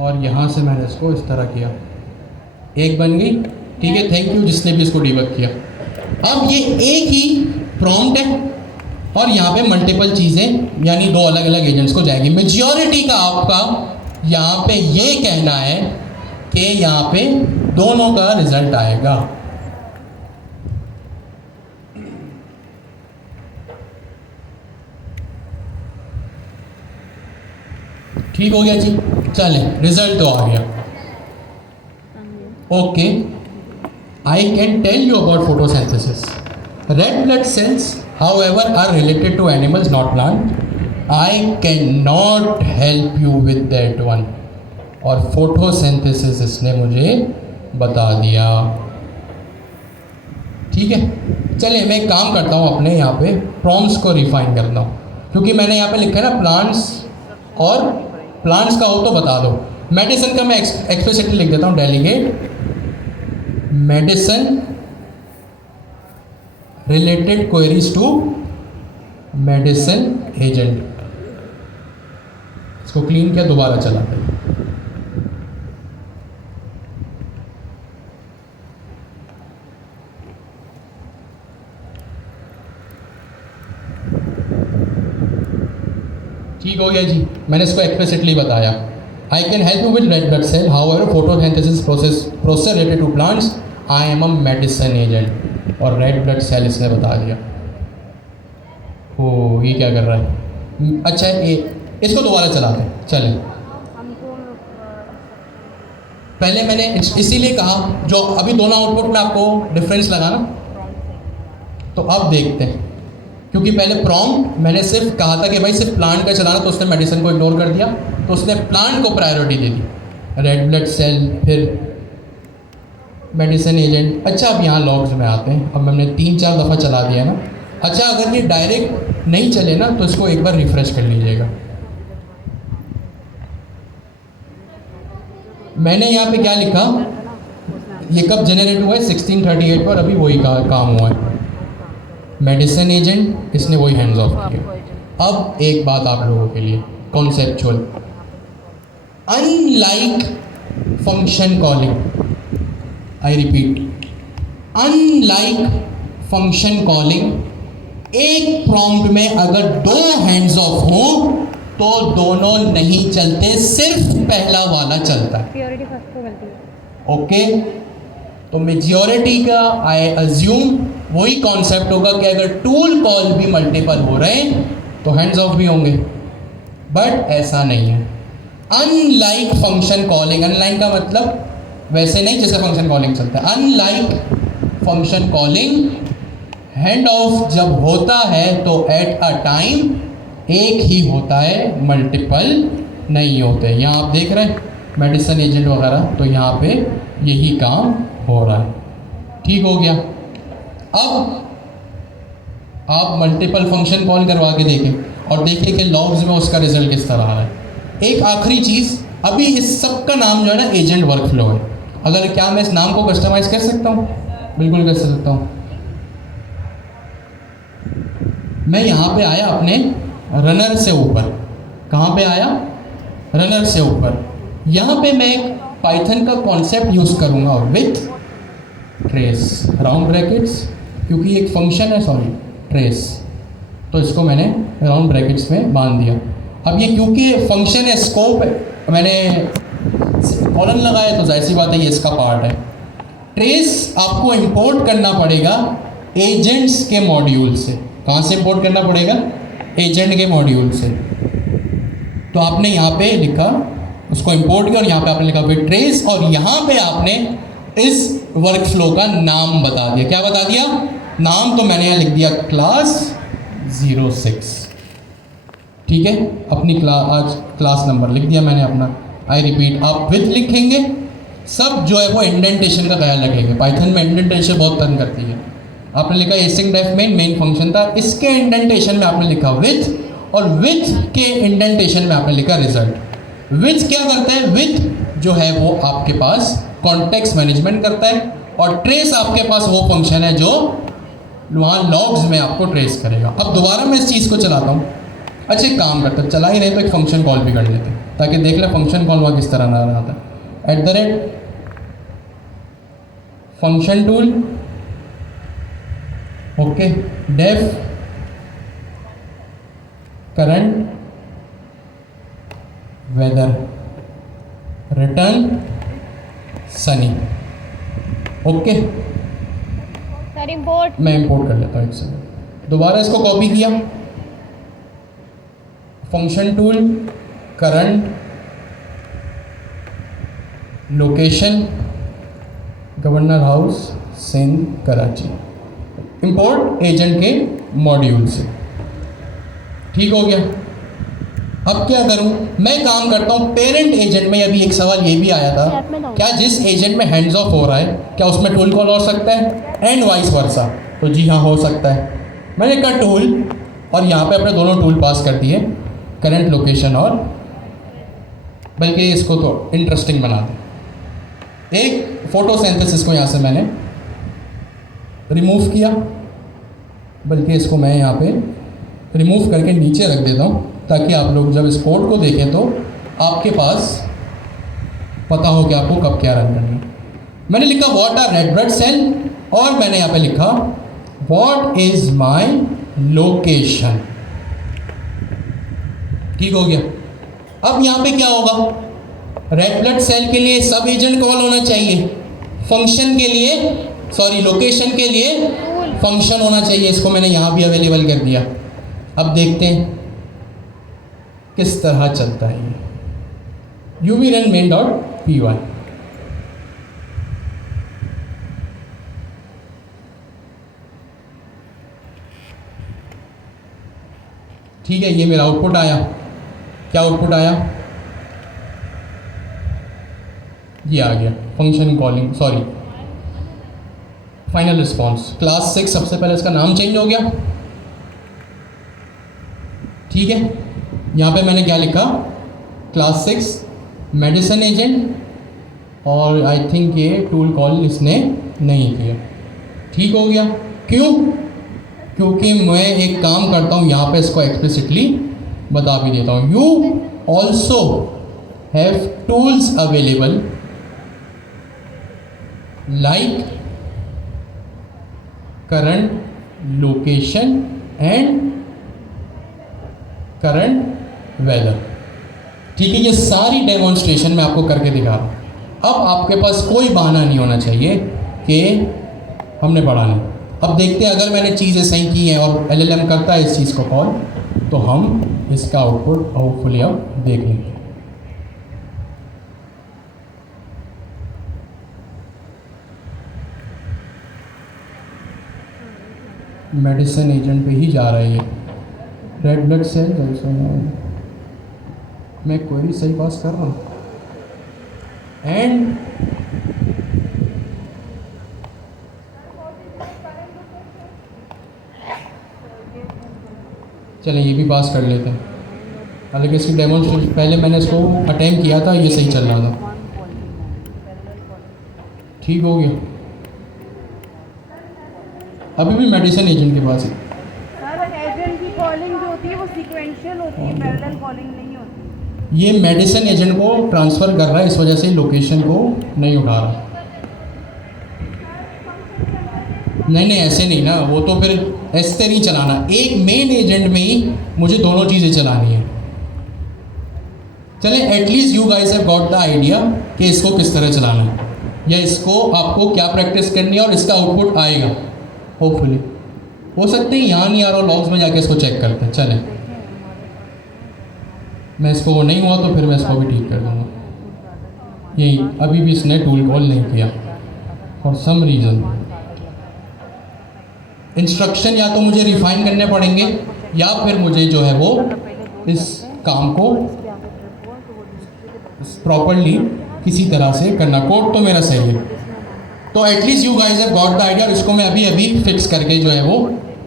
और यहाँ से मैंने इसको इस तरह किया, एक बन गई। ठीक है, थैंक यू जिसने भी इसको डिबग किया। अब ये एक ही प्रॉम्प्ट है और यहाँ पे मल्टीपल चीज़ें यानी 2 अलग अलग एजेंट्स को जाएगी। मेजॉरिटी का आपका यहाँ पे ये कहना है कि यहाँ पे दोनों का रिजल्ट आएगा। ठीक हो गया जी, चलें, रिजल्ट तो आ गया। Okay, I can tell you about photosynthesis. Red blood cells however are related to animals, not plant. I cannot help you with that one. और फोटोसिंथेसिस इसने मुझे बता दिया। ठीक है, चलिए मैं एक काम करता हूँ, अपने यहाँ पे प्रॉम्प्ट्स को रिफाइन करता हूँ, क्योंकि मैंने यहाँ पे लिखा है ना प्लांट्स, और प्लांट्स का हो तो बता दो। मेडिसिन का मैं एक्सप्लिसिटली लिख देता हूँ, delegate medicine related queries to medicine agent। इसको क्लीन किया, दोबारा चलाते हैं। ठीक हो गया जी, मैंने इसको एक्सप्लिसिटली बताया। I can help you with red blood cell, however photosynthesis process related to plants, I am a medicine agent. और रेड ब्लड सेल इसने बता दिया। ओ, ये क्या कर रहा है? अच्छा, इसको दोबारा चलाते हैं। चलें, पहले मैंने इसीलिए कहा जो अभी दोनों आउटपुट में आपको डिफरेंस लगाना, तो अब देखते हैं। क्योंकि पहले प्रॉम्प्ट मैंने सिर्फ कहा था कि भाई सिर्फ प्लांट का चलाना, तो उसने मेडिसिन को इग्नोर कर दिया, तो उसने प्लांट को प्रायोरिटी दे दी। रेड ब्लड सेल, फिर मेडिसिन एजेंट। अच्छा, अब यहाँ लॉग्स में आते हैं। अब हमने 3-4 दफ़ा चला दिया ना। अच्छा, अगर ये डायरेक्ट नहीं चले ना, तो इसको एक बार रिफ्रेश कर लीजिएगा। मैंने यहाँ पे क्या लिखा, ये कब जनरेट हुआ है? 1638 पर, अभी वही काम हुआ है। मेडिसिन एजेंट, इसने वही हैंड्स ऑफ किया। अब एक बात आप लोगों के लिए conceptual, unlike function calling, I repeat, unlike function calling, एक प्रॉम्प्ट में अगर 2 हैंड्स ऑफ हो तो दोनों नहीं चलते, सिर्फ पहला वाला चलता है। प्योरिटी फर्स्ट को गलती है। ओके, तो मेजॉरिटी का आई अज्यूम वही कॉन्सेप्ट होगा कि अगर टूल कॉल भी मल्टीपल हो रहे हैं तो हैंड्स ऑफ भी होंगे, बट ऐसा नहीं है। अनलाइक फंक्शन कॉलिंग, अनलाइक का मतलब वैसे नहीं जैसे फंक्शन कॉलिंग चलता है। Unlike function calling, hand of जब होता है तो एट अ टाइम एक ही होता है, मल्टीपल नहीं होते। यहाँ आप देख रहे हैं मेडिसिन एजेंट वगैरह, तो यहाँ पे यही काम हो रहा है। ठीक हो गया। अब आप मल्टीपल फंक्शन कॉल करवा के देखें और देखिए कि लॉग्स में उसका रिजल्ट किस तरह आ रहा है। एक आखिरी चीज़, अभी इस सब का नाम जो है ना एजेंट वर्कफ्लो है, अगर क्या मैं इस नाम को कस्टमाइज कर सकता हूँ? बिल्कुल कर सकता हूँ। मैं यहाँ पे आया अपने रनर से ऊपर। कहाँ पे आया? रनर से ऊपर। यहाँ पे मैं एक पाइथन का कॉन्सेप्ट यूज़ करूँगा विथ ट्रेस राउंड ब्रैकेट्स, क्योंकि एक फंक्शन है, सॉरी ट्रेस, तो इसको मैंने राउंड ब्रैकेट्स में बांध दिया। अब ये क्योंकि फंक्शन है, स्कोप है, मैंने कॉलन लगाया तो जाहिर सी बात है ये इसका पार्ट है। ट्रेस आपको इंपोर्ट करना पड़ेगा एजेंट्स के मॉड्यूल से। कहाँ से इंपोर्ट करना पड़ेगा? एजेंट के मॉड्यूल से। तो आपने यहाँ पे लिखा, उसको इंपोर्ट किया और यहाँ पे आपने लिखा विद ट्रेस, और यहाँ पे आपने इस वर्क फ्लो का नाम बता दिया। क्या बता दिया? नाम। तो मैंने यहाँ लिख दिया क्लास 06। ठीक है, अपनी आज क्लास नंबर लिख दिया मैंने अपना। आई रिपीट, आप विथ लिखेंगे, सब जो है वो इंडेंटेशन का ख्याल रखेंगे। पाइथन में इंडेंटेशन बहुत तंग करती है। आपने लिखा एसिंग डेफ मेन फंक्शन था, इसके इंडेंटेशन में आपने लिखा विथ, और विथ के इंडेंटेशन में आपने लिखा रिजल्ट। विथ क्या करता है? विथ जो है वो आपके पास कॉन्टेक्स्ट मैनेजमेंट करता है, और ट्रेस आपके पास वो फंक्शन है जो वहाँ लॉग्स में आपको ट्रेस करेगा। अब दोबारा मैं इस चीज़ को चलाता हूँ। अच्छा, एक काम करता, चला ही नहीं तो एक फंक्शन कॉल भी कर लेते ताकि देख ले फंक्शन कॉल वहाँ किस तरह ना आता है। @ Function tool, okay, def current weather, return sunny. Okay, sir import, मैं इंपोर्ट कर लेता हूँ एक सेकंड। दोबारा इसको कॉपी किया, function tool, current, location, governor house, Sindh, Karachi, import agent के मॉड्यूल से। ठीक हो गया। अब क्या करूं? मैं काम करता हूं पेरेंट एजेंट में। अभी एक सवाल ये भी आया था, क्या जिस एजेंट में हैंड्स ऑफ हो रहा है क्या उसमें टूल कॉल हो सकता है, एंड वाइस वर्सा? तो जी हाँ, हो सकता है। मैंने कहा टूल, और यहाँ पे अपने दोनों टूल पास कर दिए, करंट, लोकेशन, और बल्कि इसको तो इंटरेस्टिंग बना दें। एक फोटोसिंथेसिस को यहाँ से मैंने रिमूव किया, बल्कि इसको मैं यहाँ पे रिमूव करके नीचे रख देता हूँ ताकि आप लोग जब इस कोड को देखें तो आपके पास पता हो कि आपको कब क्या रन करना है। मैंने लिखा what are red blood cell, और मैंने यहाँ पे लिखा व्हाट इज माय लोकेशन। ठीक हो गया। अब यहाँ पे क्या होगा? रेड ब्लड सेल के लिए सब एजेंट कॉल होना चाहिए, फंक्शन के लिए, सॉरी लोकेशन के लिए फंक्शन होना चाहिए। इसको मैंने यहाँ भी अवेलेबल कर दिया। अब देखते हैं किस तरह चलता है ये। uv run main.py, ठीक है, ये मेरा आउटपुट आया। क्या आउटपुट आया? ये आ गया function calling, sorry final response class 6। सबसे पहले इसका नाम चेंज हो गया। ठीक है, यहाँ पे मैंने क्या लिखा? क्लास 6 मेडिसिन एजेंट, और आई थिंक ये टूल कॉल इसने नहीं किया। ठीक हो गया। क्यों? क्योंकि मैं एक काम करता हूँ, यहाँ पे इसको एक्सप्लिसिटली बता भी देता हूँ। You also have tools available like current, location and current weather. ठीक है, ये सारी डेमोन्स्ट्रेशन मैं आपको करके दिखा रहा हूँ। अब आपके पास कोई बहाना नहीं होना चाहिए कि हमने पढ़ा नहीं। अब देखते हैं, अगर मैंने चीज़ें सही की हैं और LLM करता है इस चीज़ को कॉल, तो हम इसका आउटपुट होपफुली अब देख लेंगे। मेडिसिन एजेंट पे ही जा रहा है ये। रेड ब्लड सेल, मैं क्वेरी सही पास कर रहा हूँ, एंड चलें ये भी पास कर लेते हैं। हालांकि इसकी डेमोन्स्ट्रेशन पहले मैंने इसको अटेम्प्ट किया था, ये सही चल रहा था। ठीक हो गया। अभी भी मेडिसिन एजेंट के पास है। सर एजेंट की कॉलिंग जो होती है वो सीक्वेंशियल होती है, पैरेलल कॉलिंग नहीं होती। ये मेडिसिन एजेंट को ट्रांसफ़र कर रहा है, इस वजह से लोकेशन को नहीं उठा रहा। नहीं ऐसे नहीं ना, वो तो फिर ऐसे नहीं चलाना। एक मेन एजेंट में ही मुझे दोनों चीज़ें चलानी है। चलें, at least you guys have got the idea कि इसको किस तरह चलाना है, या इसको आपको क्या प्रैक्टिस करनी है और इसका आउटपुट आएगा होपफुली। हो सकते हैं यहाँ नहीं आ रहा, लॉग्स में जाके इसको चेक करते हैं। चलें, मैं इसको वो नहीं हुआ तो फिर मैं इसको भी ठीक कर दूँगा। यही अभी भी इसने टूल कॉल नहीं किया फॉर सम रीज़न। इंस्ट्रक्शन या तो मुझे रिफाइन करने पड़ेंगे या फिर मुझे जो है वो इस काम को प्रॉपरली किसी तरह से करना। कोड तो मेरा सही है, तो at least you guys have got the idea. इसको मैं अभी फिक्स करके जो है वो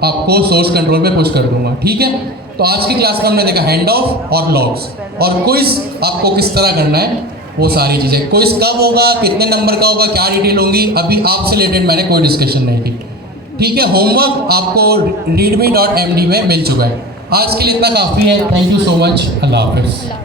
आपको सोर्स कंट्रोल में पुश कर दूंगा, ठीक है। तो आज की क्लास में हमने देखा हैंड ऑफ और लॉग्स, और क्विज आपको किस तरह करना है वो सारी चीज़ें। क्विज कब होगा, कितने नंबर का होगा, क्या डिटेल होंगी, अभी आपसे रिलेटेड मैंने कोई डिस्कशन नहीं की, ठीक है। होमवर्क आपको readme.md में मिल चुका है। आज के लिए इतना काफ़ी है। Thank you so much. अल्लाह हाफिज़।